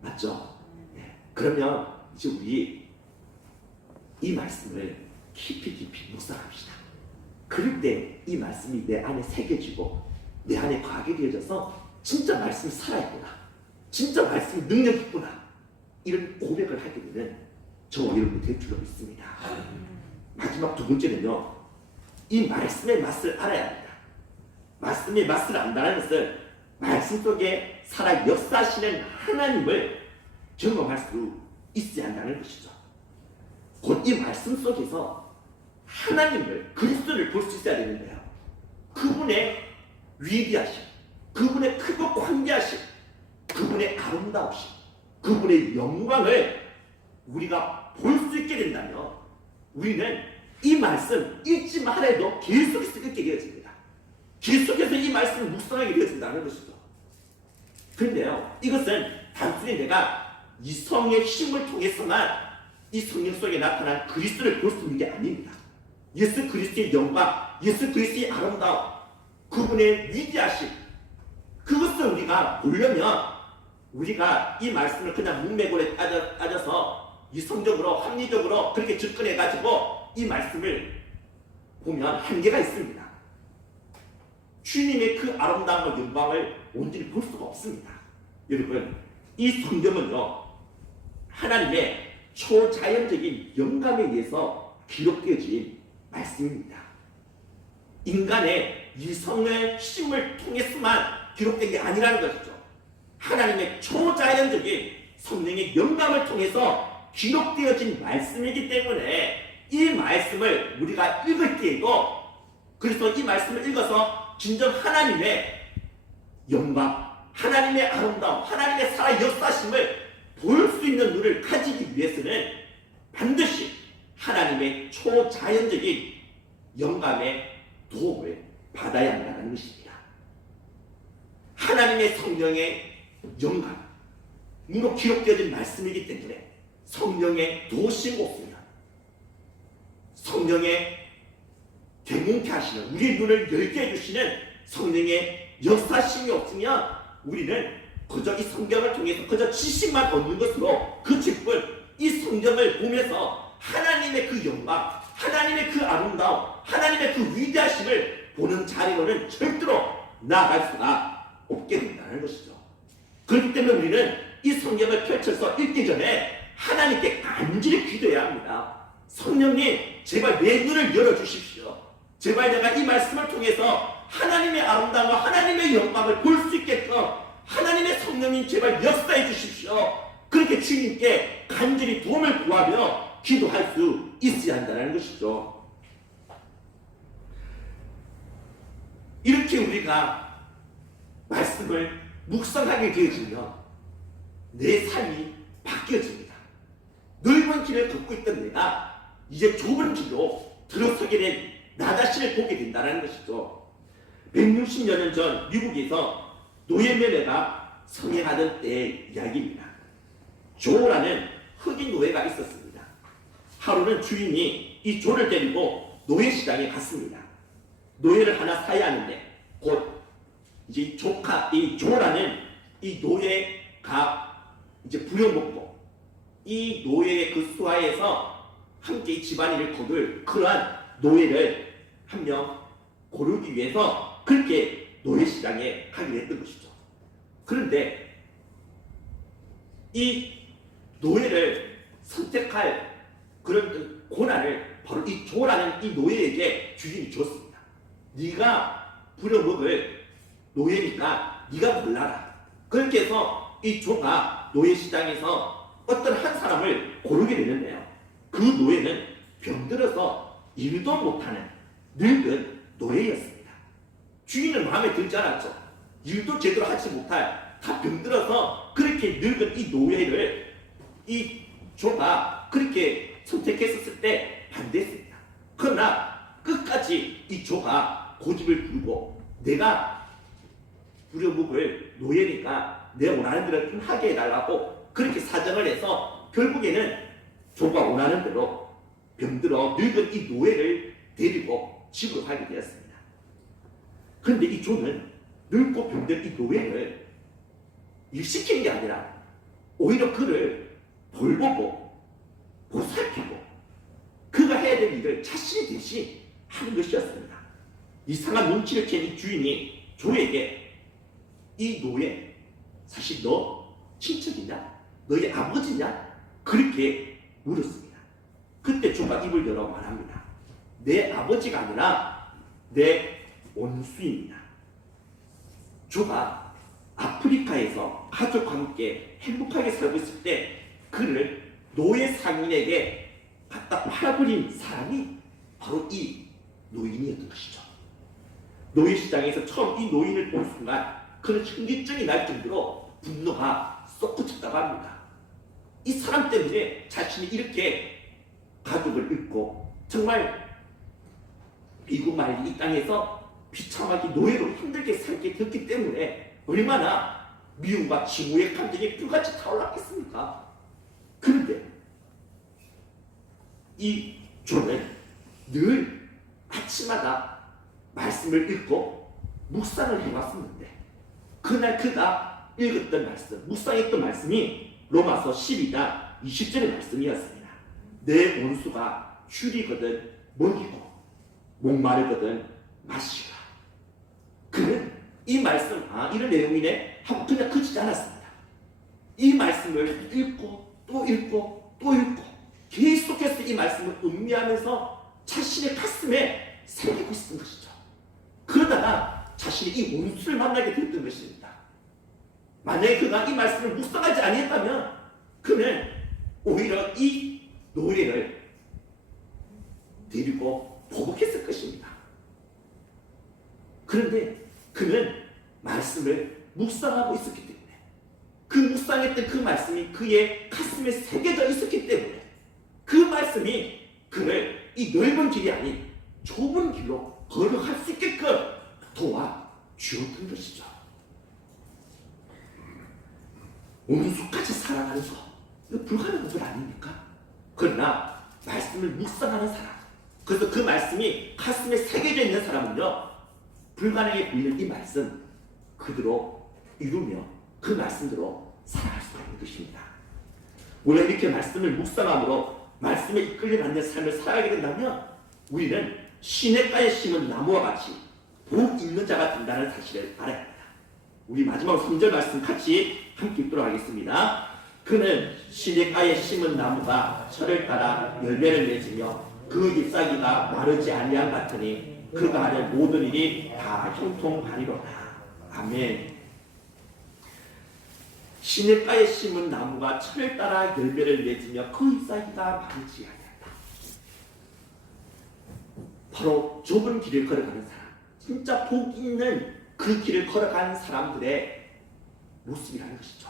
맞죠? 네. 그러면 이제 우리 이 말씀을 깊이 묵상합시다. 그럴 때 이 말씀이 내 안에 새겨지고 내 안에 과하게 되어져서 진짜 말씀이 살아있구나. 진짜 말씀이 능력이 있구나. 이런 고백을 하게 되는 저와 여러분이 될 줄로 믿습니다. 마지막 두 번째는요. 이 말씀의 맛을 알아야 합니다. 말씀의 맛을 안다는 것은 말씀 속에 살아 역사하시는 하나님을 경험할 수 있어야 한다는 것이죠. 곧 이 말씀 속에서 하나님을, 그리스도를 볼 수 있어야 되는데요. 그분의 위대하심, 그분의 크고 광대하심, 그분의 아름다우심, 그분의 영광을 우리가 볼 수 있게 된다면 우리는 이 말씀 읽지 말아도 계속해서 읽게 되어집니다. 계속해서 이 말씀을 묵상하게 되어진다는 것이죠. 그런데요, 이것은 단순히 내가 이성의 힘을 통해서만 이 성령 속에 나타난 그리스도를 볼 수 있는 게 아닙니다. 예수 그리스도의 영광, 예수 그리스도의 아름다움, 그분의 위대하심, 그것을 우리가 보려면 우리가 이 말씀을 그냥 문맥으로 따져서 이성적으로 합리적으로 그렇게 접근해가지고 이 말씀을 보면 한계가 있습니다. 주님의 그 아름다움과 영광을 온전히 볼 수가 없습니다. 여러분, 이 성경은요, 하나님의 초자연적인 영감에 의해서 기록되어진 말씀입니다. 인간의 이성의 힘을 통해서만 기록된 게 아니라는 것이죠. 하나님의 초자연적인 성령의 영감을 통해서 기록되어진 말씀이기 때문에 이 말씀을 우리가 읽을 때에도, 그래서 이 말씀을 읽어서 진정 하나님의 영광, 하나님의 아름다움, 하나님의 살아 역사심을 볼 수 있는 눈을 가지기 위해서는 반드시 하나님의 초자연적인 영감의 도움을 받아야 한다는 것입니다. 하나님의 성령의 영감으로 기록되어진 말씀이기 때문에 성령의 도우심 없으면, 성령의 경륜케 하시는, 우리의 눈을 열게 해주시는 성령의 역사심이 없으면 우리는 그저 이 성경을 통해서 그저 지식만 얻는 것으로 그칠 뿐, 이 성경을 보면서 하나님의 그 영광, 하나님의 그 아름다움, 하나님의 그 위대하심을 보는 자리로는 절대로 나아갈 수가 없게 된다는 것이죠. 그렇기 때문에 우리는 이 성경을 펼쳐서 읽기 전에 하나님께 간절히 기도해야 합니다. 성령님, 제발 내 눈을 열어주십시오. 제발 내가 이 말씀을 통해서 하나님의 아름다움과 하나님의 영광을 볼 수 있게끔 하나님의 성령님 제발 역사해 주십시오. 그렇게 주님께 간절히 도움을 구하며 기도할 수 있어야 한다는 것이죠. 이렇게 우리가 말씀을 묵상하게 되어지면 내 삶이 바뀌어집니다. 넓은 길을 걷고 있던 내가 이제 좁은 길로 들어서게 된 나 자신을 보게 된다는 것이죠. 160여 년 전 미국에서 노예매매가 성행하던 때의 이야기입니다. 조라는 흑인 노예가 있었습니다. 하루는 주인이 이 조를 데리고 노예시장에 갔습니다. 노예를 하나 사야 하는데 곧 이제 이 조라는 이 노예가 이제 부려먹고 이 노예의 그 수하에서 함께 이 집안일을 거둘 그러한 노예를 한 명 고르기 위해서 그렇게 노예시장에 가기로 했던 것이죠. 그런데 이 노예를 선택할 그런 고난을 바로 이 조라는 이 노예에게 주인이 줬습니다. 네가 부려먹을 노예니까 네가 골라라. 그렇게 해서 이 조가 노예시장에서 어떤 한 사람을 고르게 되는데요. 그 노예는 병들어서 일도 못하는 늙은 노예였습니다. 주인은 마음에 들지 않았죠. 일도 제대로 하지 못할, 다 병들어서 그렇게 늙은 이 노예를 이 조가 그렇게 선택했었을 때 반대했습니다. 그러나 끝까지 이 조가 고집을 부리고 내가 부려먹을 노예니까 내 원하는 대로 좀 하게 해달라고 그렇게 사정을 해서 결국에는 조가 원하는 대로 병들어 늙은 이 노예를 데리고 집으로 가게 되었습니다. 그런데 이 조는 늙고 병든 이 노예를 일시키는 게 아니라 오히려 그를 돌보고 보살피고 그가 해야 될 일을 자신이 대신 하는 것이었습니다. 이상한 눈치를 챈 이 주인이 조에게 이 노예, 사실 너 친척이냐? 너희 아버지냐? 그렇게 물었습니다. 그때 주가 입을 열어 말합니다. 내 아버지가 아니라 내 원수입니다. 주가 아프리카에서 가족과 함께 행복하게 살고 있을 때 그를 노예 상인에게 갖다 팔아버린 사람이 바로 이 노인이었던 것이죠. 노예 시장에서 처음 이 노인을 본 순간 그는 현기증이 날 정도로 분노가 솟구쳤다고 합니다. 이 사람 때문에 자신이 이렇게 가족을 잃고 정말 미국 말기 이 땅에서 비참하게 노예로 힘들게 살게 됐기 때문에 얼마나 미움과 증오의 감정이 불같이 타올랐겠습니까? 그런데 이 존은 늘 아침마다 말씀을 읽고 묵상을 해왔었는데 그날 그가 읽었던 말씀, 묵상했던 말씀이 로마서 12장 20절의 말씀이었습니다. 내 원수가 줄이거든 먹이고 목마르거든 마시라. 그는 이 말씀, 이런 내용이네 하고 그냥 그치지 않았습니다. 이 말씀을 읽고 또 읽고 또 읽고 계속해서 이 말씀을 음미하면서 자신의 가슴에 새기고 있었던 것이죠. 그러다가 자신이 이 원수를 만나게 됐던 것입니다. 만약에 그가 이 말씀을 묵상하지 아니했다면 그는 오히려 이 노예를 데리고 보복했을 것입니다. 그런데 그는 말씀을 묵상하고 있었기 때문에 그 묵상했던 그 말씀이 그의 가슴에 새겨져 있었기 때문에 그 말씀이 그를 이 넓은 길이 아닌 좁은 길로 걸어갈 수 있게끔 도와주었던 것이죠. 원수까지 살아가는 거 이거 불가능한 것 아닙니까? 그러나 말씀을 묵상하는 사람, 그래서 그 말씀이 가슴에 새겨져 있는 사람은요 불가능해 보이는 이 말씀 그대로 이루며 그 말씀대로 살아갈 수가 있는 것입니다. 원래 이렇게 말씀을 묵상함으로 말씀에 이끌려가는 삶을 살아가게 된다면 우리는 시냇가에 심은 나무와 같이 복 있는 자가 된다는 사실을 알아야 합니다. 우리 마지막 3절 말씀 같이 함께 읽도록 하겠습니다. 그는 시냇가에 심은 나무가 철을 따라 열매를 맺으며 그 잎사귀가 마르지 아니한 같으니 그가 하는 모든 일이 다 형통하리로다. 아멘. 시냇가에 심은 나무가 철을 따라 열매를 맺으며 그 잎사귀가 마르지 아니한다. 바로 좁은 길을 걸어가는 사람, 진짜 복 있는 그 길을 걸어가는 사람들의 모습이라는 것이죠.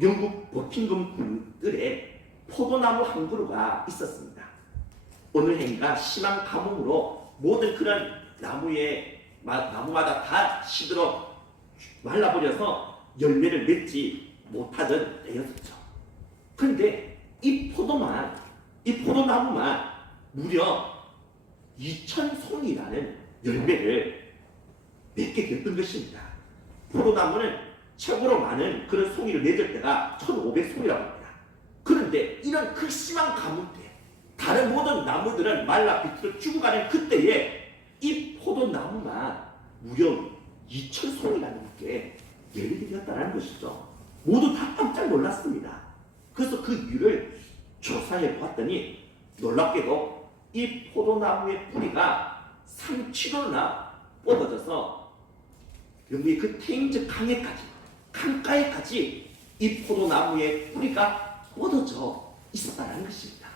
영국 버킹엄 궁들에 포도나무 한 그루가 있었습니다. 어느 해인가 심한 가뭄으로 모든 그런 나무마다 다 시들어 말라버려서 열매를 맺지 못하던 때였죠. 그런데 이 포도나무만 무려 2,000송이라는 열매를 맺게 됐던 것입니다. 포도나무는 최고로 많은 그런 송이를 맺을 때가 1,500송이라고 합니다. 그런데 이런 극심한 가뭄 때 다른 모든 나무들은 말라 비틀어 죽어가는 그때에 이 포도나무만 무려 2,000송이라는 게 열리게 되었다는 것이죠. 모두 다 깜짝 놀랐습니다. 그래서 그 이유를 조사해 보았더니 놀랍게도 이 포도나무의 뿌리가 3km나 뻗어져서 여기 그 테임즈 강가에까지 이 포도나무의 뿌리가 뻗어져 있었다는 것입니다.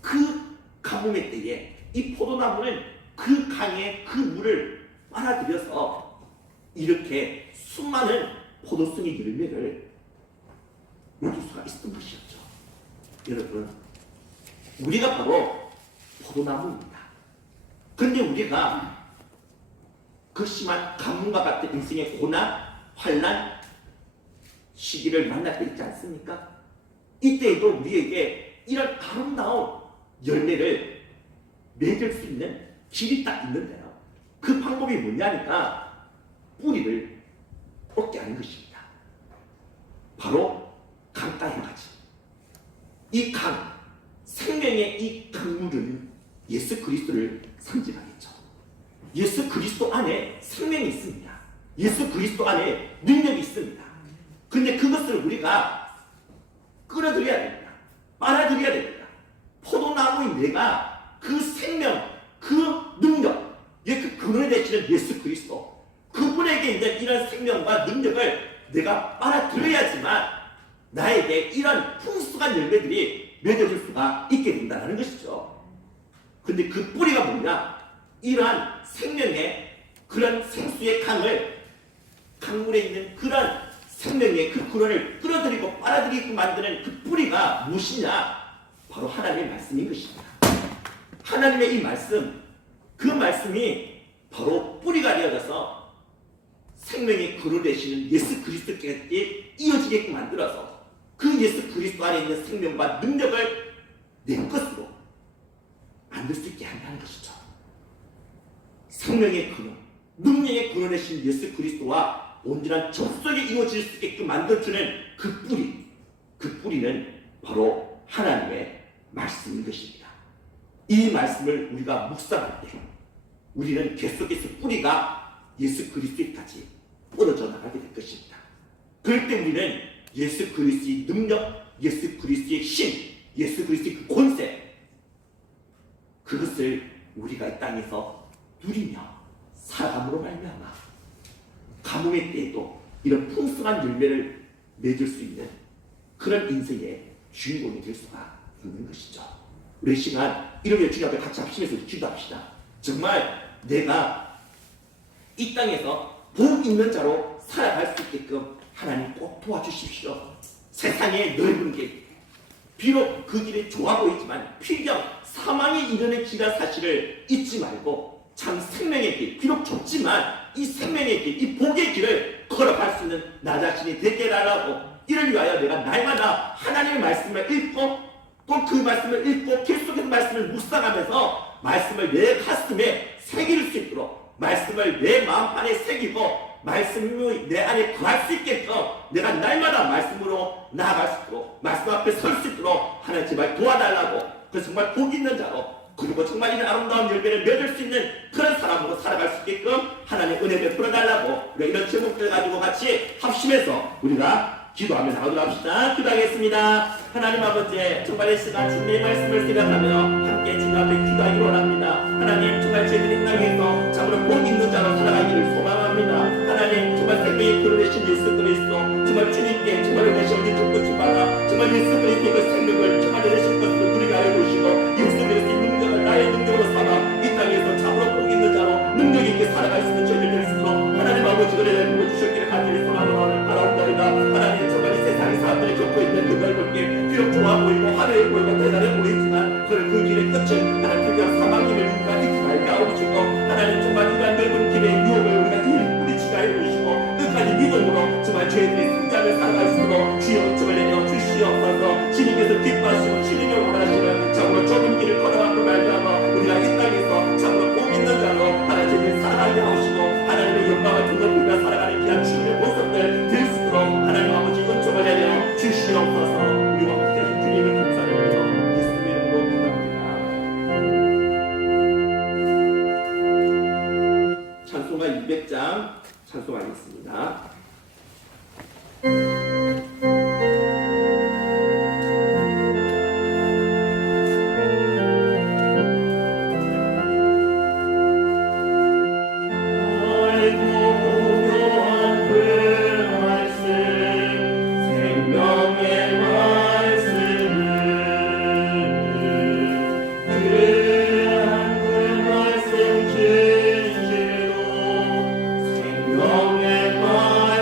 그 가뭄의 때에 이 포도나무는 그 강의 그 물을 빨아들여서 이렇게 수많은 포도송이 열매를 맺을 수가 있었던 것이었죠. 여러분, 우리가 바로 포도나무입니다. 그런데 우리가 그 심한 가뭄과 같은 인생의 고난, 환난 시기를 만날 때 있지 않습니까? 이때에도 우리에게 이런 아름다운 열매를 맺을 수 있는 길이 딱 있는데요. 그 방법이 뭐냐니까 뿌리를 뻗게 하는 것입니다. 바로 강가에 가지. 이 강, 생명의 이 강물은 예수 그리스도를 상징하겠죠. 예수 그리스도 안에 생명이 있습니다. 예수 그리스도 안에 능력이 있습니다. 근데 그것을 우리가 끌어들여야 됩니다. 빨아들여야 됩니다. 포도나무인 내가 그 생명, 그 능력, 그 근원이 되시는 예수 그리스도, 그분에게 이제 이런 생명과 능력을 내가 빨아들여야지만 나에게 이런 풍성한 열매들이 맺어질 수가 있게 된다는 것이죠. 근데 그 뿌리가 뭐냐? 이러한 생명의 그런 생수의 강물에 있는 그런 생명의 그 근원을 끌어들이고 빨아들이고 만드는 그 뿌리가 무엇이냐? 바로 하나님의 말씀인 것입니다. 하나님의 이 말씀, 그 말씀이 바로 뿌리가 되어져서 생명의 근원 되시는 예수 그리스도께 이어지게끔 만들어서 그 예수 그리스도 안에 있는 생명과 능력을 내 것으로 만들 수 있게 한다는 것이죠. 생명의 근원, 능력의 근원 되신 예수 그리스도와 온전한 접속이 이루어질 수 있게끔 만들어주는 그 뿌리, 그 뿌리는 바로 하나님의 말씀인 것입니다. 이 말씀을 우리가 묵상할 때 우리는 계속해서 뿌리가 예수 그리스도까지 뻗어져 나가게 될 것입니다. 그럴 때 우리는 예수 그리스도의 능력, 예수 그리스도의 힘, 예수 그리스도의 그 권세, 그것을 우리가 이 땅에서 누리며 살아감으로 말미암아 가뭄의 때에도 이런 풍성한 열매를 맺을 수 있는 그런 인생의 주인공이 될 수가 있는 것이죠. 우리 시간 일요일 주님 앞에 같이 합심해서 기도합시다. 정말 내가 이 땅에서 복 있는 자로 살아갈 수 있게끔 하나님 꼭 도와주십시오. 세상의 넓은 길, 비록 그 길이 좋아 보이지만 필경 사망이 이르는 길이라는 사실을 잊지 말고 참 생명의 길, 비록 좁지만 이 생명의 길, 이 복의 길을 걸어갈 수 있는 나 자신이 되게 하라고, 이를 위하여 내가 날마다 하나님의 말씀을 읽고 또 그 말씀을 읽고 계속해서 말씀을 묵상하면서 말씀을 내 가슴에 새길 수 있도록, 말씀을 내 마음 안에 새기고 말씀이 내 안에 거할 수 있게끔 내가 날마다 말씀으로 나아갈 수 있도록, 말씀 앞에 설 수 있도록 하나님 제발 도와달라고, 그 정말 복 있는 자로, 그리고 정말 이런 아름다운 열매를 맺을 수 있는 그런 사람으로 살아갈 수 있게끔 하나님 은혜 베풀어달라고, 우리가 이런 제목들 가지고 같이 합심해서 우리가 기도하며 나가도록 합시다. 기도하겠습니다. 하나님 아버지, 정말 이 시간 주님의 말씀을 생각하며 함께 주님 앞에 기도하기로 원합니다. 하나님, 정말 저희들이 땅에서 참으로 복 있는 자로 살아가기를 소망합니다. 하나님, 정말 생명의 근원 되신 예수 그리스도, 정말 주님께 정말 은혜시 우리 죽고 받아 정말 예수 그리스도의 그 생명을 정말 은혜신 것으로 우리가 알고 계시고 예수 그리스도의 능력을 나의 능력으로 삼아 이 땅에서 참으로 복 있는 자로 능력 있게 살아갈 수 있는 저희들 될 수 있도록 하나님 아버지 은혜를 부어주셨기를 간절히 소망하노라. 알아옵나이다. 하나님, 정말 이 세상의 사람들이 겪고 있는 그 넓은 길, 비록 좋아 보이고 화려해 보이고 대단해 보이지만 그 길의 끝은 하나님 특별한 사망임을 우리가 잊지 말게 하옵시고, 하나님 정말 이러한 넓은 길의 유혹을 우리가 일부리치게 해주시고 끝까지 믿음으로 정말 저희들의 성장을 살아갈 수 있도록 주여 정말 내려 주시옵소서. 주님께서 기뻐하시고 주님이 원하시는 참으로 좁은 길을 걸어가고 말미암아 우리가 이 땅에서 참으로 복 있는 자로 하나님을 살아가게 하시고 하나님의 영광을 드높이며 살아가는 귀한 주님의 모습들 될 수 있도록 하나님 아버지 은총을 내려 주시옵소서. 우리와 함께 하신 주님을 감사드리며 예수님의 이름으로 기도합니다. 찬송가 200장 찬송하겠습니다. 생명의 말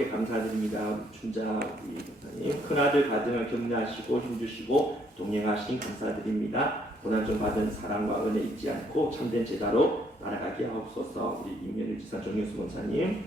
함께 감사드립니다. 우리 춘자 우리 목사님 큰아들 가정을 격려하시고 힘주시고 동행하신 감사드립니다. 고난좀 받은 사랑과 은혜 잊지 않고 참된 제자로 날아가게 하옵소서. 우리 임현일 지사 정영수 권사님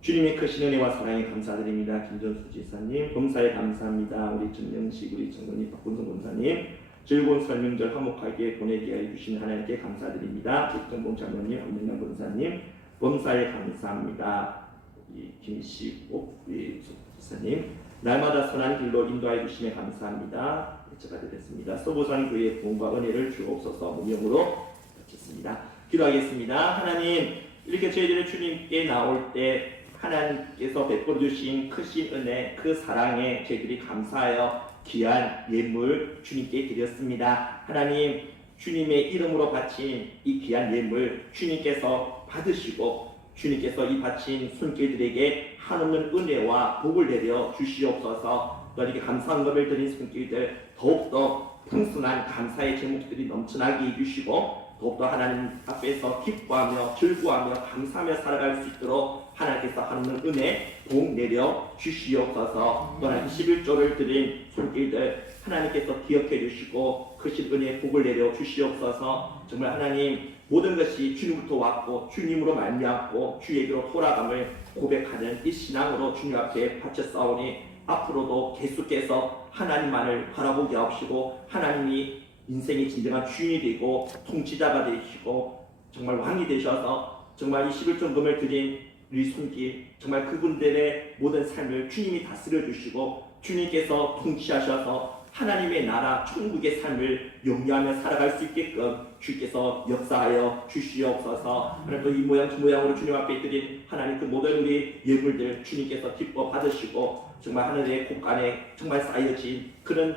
주님의 크신 은혜와 사랑에 감사드립니다. 김전수 지사님 범사에 감사합니다. 우리 전영식 우리 정근희 박군성 권사님 즐거운 설명절 화목하게 보내게 해주신 하나님께 감사드립니다. 백정봉 장로님 안명남 권사님 범사에 감사합니다. 우리 김시옥 우리 지사님 날마다 선한 길로 인도하여 주시에 감사합니다. 제가 드렸습니다. 서보산 교회 구원과 은혜를 주옵소서. 무명으로 바쳤습니다. 기도하겠습니다. 하나님 이렇게 저희들의 주님께 나올 때 하나님께서 베풀어 주신 크신 은혜 그 사랑에 저희들이 감사하여 귀한 예물 주님께 드렸습니다. 하나님 주님의 이름으로 바친 이 귀한 예물 주님께서 받으시고 주님께서 이 바친 손길들에게 한없는 은혜와 복을 내려 주시옵소서. 또 이렇게 감사한 것을 드린 손길들 더욱더 풍성한 감사의 제목들이 넘쳐나게 해주시고 더욱더 하나님 앞에서 기뻐하며 즐거워하며 감사하며 살아갈 수 있도록 하나님께서 하는 은혜 복 내려 주시옵소서. 또한 21조를 드린 손길들 하나님께서 기억해 주시고 크신 은혜 복을 내려 주시옵소서. 정말 하나님 모든 것이 주님부터 왔고 주님으로 말미암고 주에게로 돌아감을 고백하는 이 신앙으로 주님 앞에 바쳤사오니 앞으로도 계속해서 하나님만을 바라보게 하옵시고 하나님이 인생의 진정한 주인이 되고 통치자가 되시고 정말 왕이 되셔서 정말 이 11종금을 드린 우리 손길 정말 그분들의 모든 삶을 주님이 다스려 주시고 주님께서 통치하셔서 하나님의 나라 천국의 삶을 영위하며 살아갈 수 있게끔 주께서 역사하여 주시옵소서. 하나님 또 이 모양 저 모양으로 주님 앞에 드린 하나님 그 모든 우리 예물들 주님께서 기뻐 받으시고 정말 하늘의 곳간에 정말 쌓여진 그런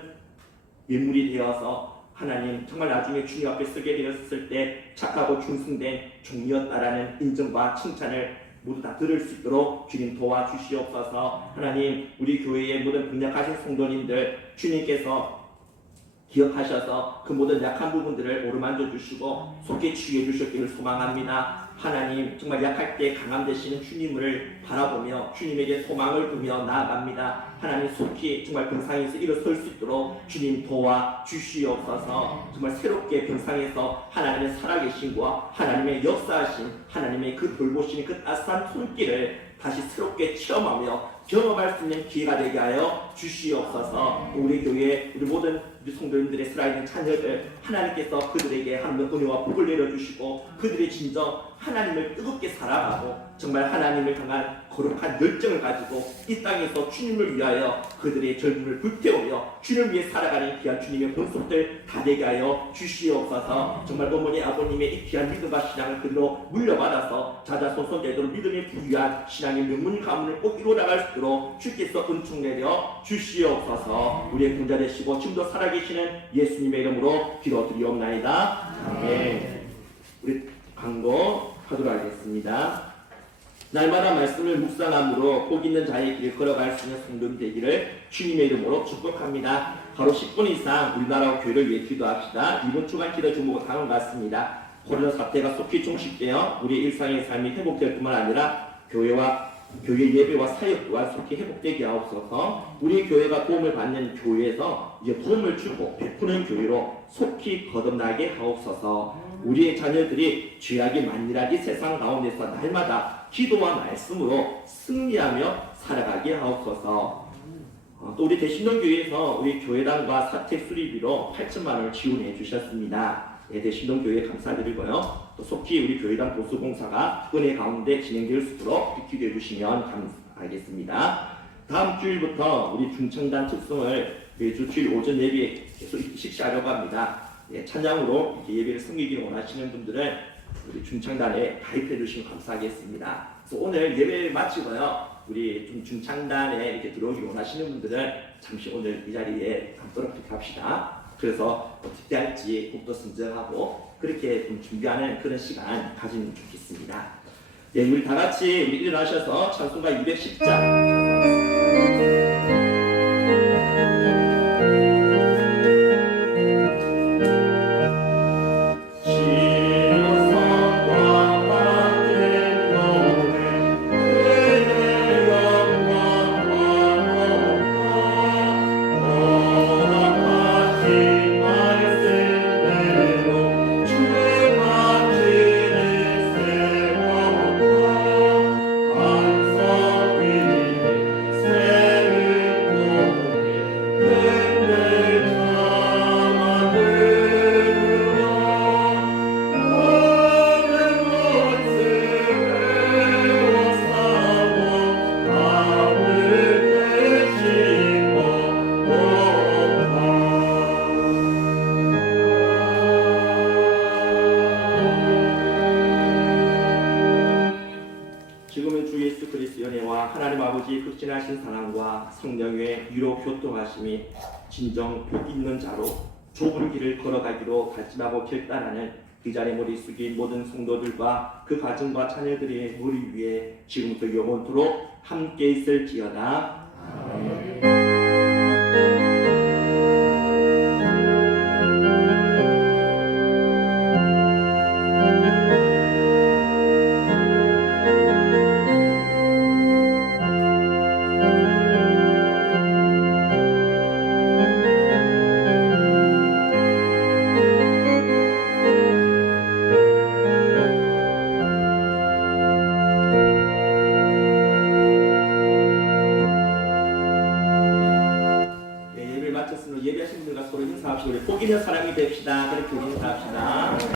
예물이 되어서 하나님 정말 나중에 주님 앞에 쓰게 되었을 때 착하고 충성된 종이었다라는 인정과 칭찬을 모두 다 들을 수 있도록 주님 도와주시옵소서. 하나님 우리 교회의 모든 공략하신 성도님들 주님께서 기억하셔서 그 모든 약한 부분들을 오르만져 주시고 속히 치유해 주셨기를 소망합니다. 하나님 정말 약할 때 강함 되시는 주님을 바라보며 주님에게 소망을 두며 나아갑니다. 하나님 속히 정말 병상에서 일어설 수 있도록 주님 도와주시옵소서. 정말 새롭게 병상에서 하나님의 살아계신과 하나님의 역사하신 하나님의 그 돌보시는 그 따스한 손길을 다시 새롭게 체험하며 경험할 수 있는 기회가 되게 하여 주시옵소서. 우리 교회 우리 모든 우리 성도님들의 살아있는 자녀들 하나님께서 그들에게 하나님의 은혜와 복을 내려주시고 그들의 진정 하나님을 뜨겁게 살아가고 정말 하나님을 향한 거룩한 열정을 가지고 이 땅에서 주님을 위하여 그들의 젊음을 불태우며 주님을 위해 살아가는 귀한 주님의 본속들 다 되게 하여 주시옵소서. 정말 어머니 아버님의 이 귀한 믿음과 신앙을 그대로 물려받아서 자자손 손자들로 믿음에 부유한 신앙의 명문 가문을 꼭 이루어나갈 수 있도록 주께서 은총 내려 주시옵소서. 우리의 군자 되시고 지금도 살아계시는 예수님의 이름으로 기도드리옵나이다. 아멘. 우리 광고 하도록 하겠습니다. 날마다 말씀을 묵상함으로 복 있는 자의 길을 걸어갈 수 있는 성도님 되기를 주님의 이름으로 축복합니다. 바로 10분 이상 우리나라 교회를 위해 기도합시다. 이번 주간 기도 제목은 다음과 같습니다. 코로나 사태가 속히 종식되어 우리의 일상의 삶이 회복될 뿐만 아니라 교회 예배와 사역 또한 속히 회복되게 하옵소서. 우리 교회가 도움을 받는 교회에서 이제 도움을 주고 베푸는 교회로 속히 거듭나게 하옵소서. 우리의 자녀들이 죄악이 만일한 이 세상 가운데서 날마다 기도와 말씀으로 승리하며 살아가게 하옵소서. 또 우리 대신동교회에서 우리 교회당과 사택 수리비로 8천만 원을 지원해 주셨습니다. 대신동교회 감사드리고요. 또 속히 우리 교회당 보수공사가 은혜 가운데 진행될 수 있도록 기도해 주시면 감사하겠습니다. 다음 주일부터 우리 중청단 특성을 매주 주일 오전 예배 계속 실시하려고 합니다. 찬양으로 이렇게 예배를 섬기기를 원하시는 분들은 우리 중창단에 가입해 주시면 감사하겠습니다. 그래서 오늘 예배 마치고요. 우리 좀 중창단에 이렇게 들어오기 원하시는 분들은 잠시 오늘 이 자리에 앉도록 합시다. 그래서 어떻게 할지 곡도 선정하고 그렇게 좀 준비하는 그런 시간 가지면 좋겠습니다. 우리 다 같이 우리 일어나셔서 찬송가 210장 지어서 성령의 유로 교통하심이 진정 복 있는 자로 좁은 길을 걸어가기로 다짐하고 결단하는 그 자리에 머리 숙인 모든 성도들과 그 가정과 자녀들의 머리 위에 지금부터 영원토록 함께 있을지어다. 예배를 마쳤으므로 예배하신 분들과 서로 인사합시고 우리 복 있는 사람이 됩시다. 그렇게 인사합시다.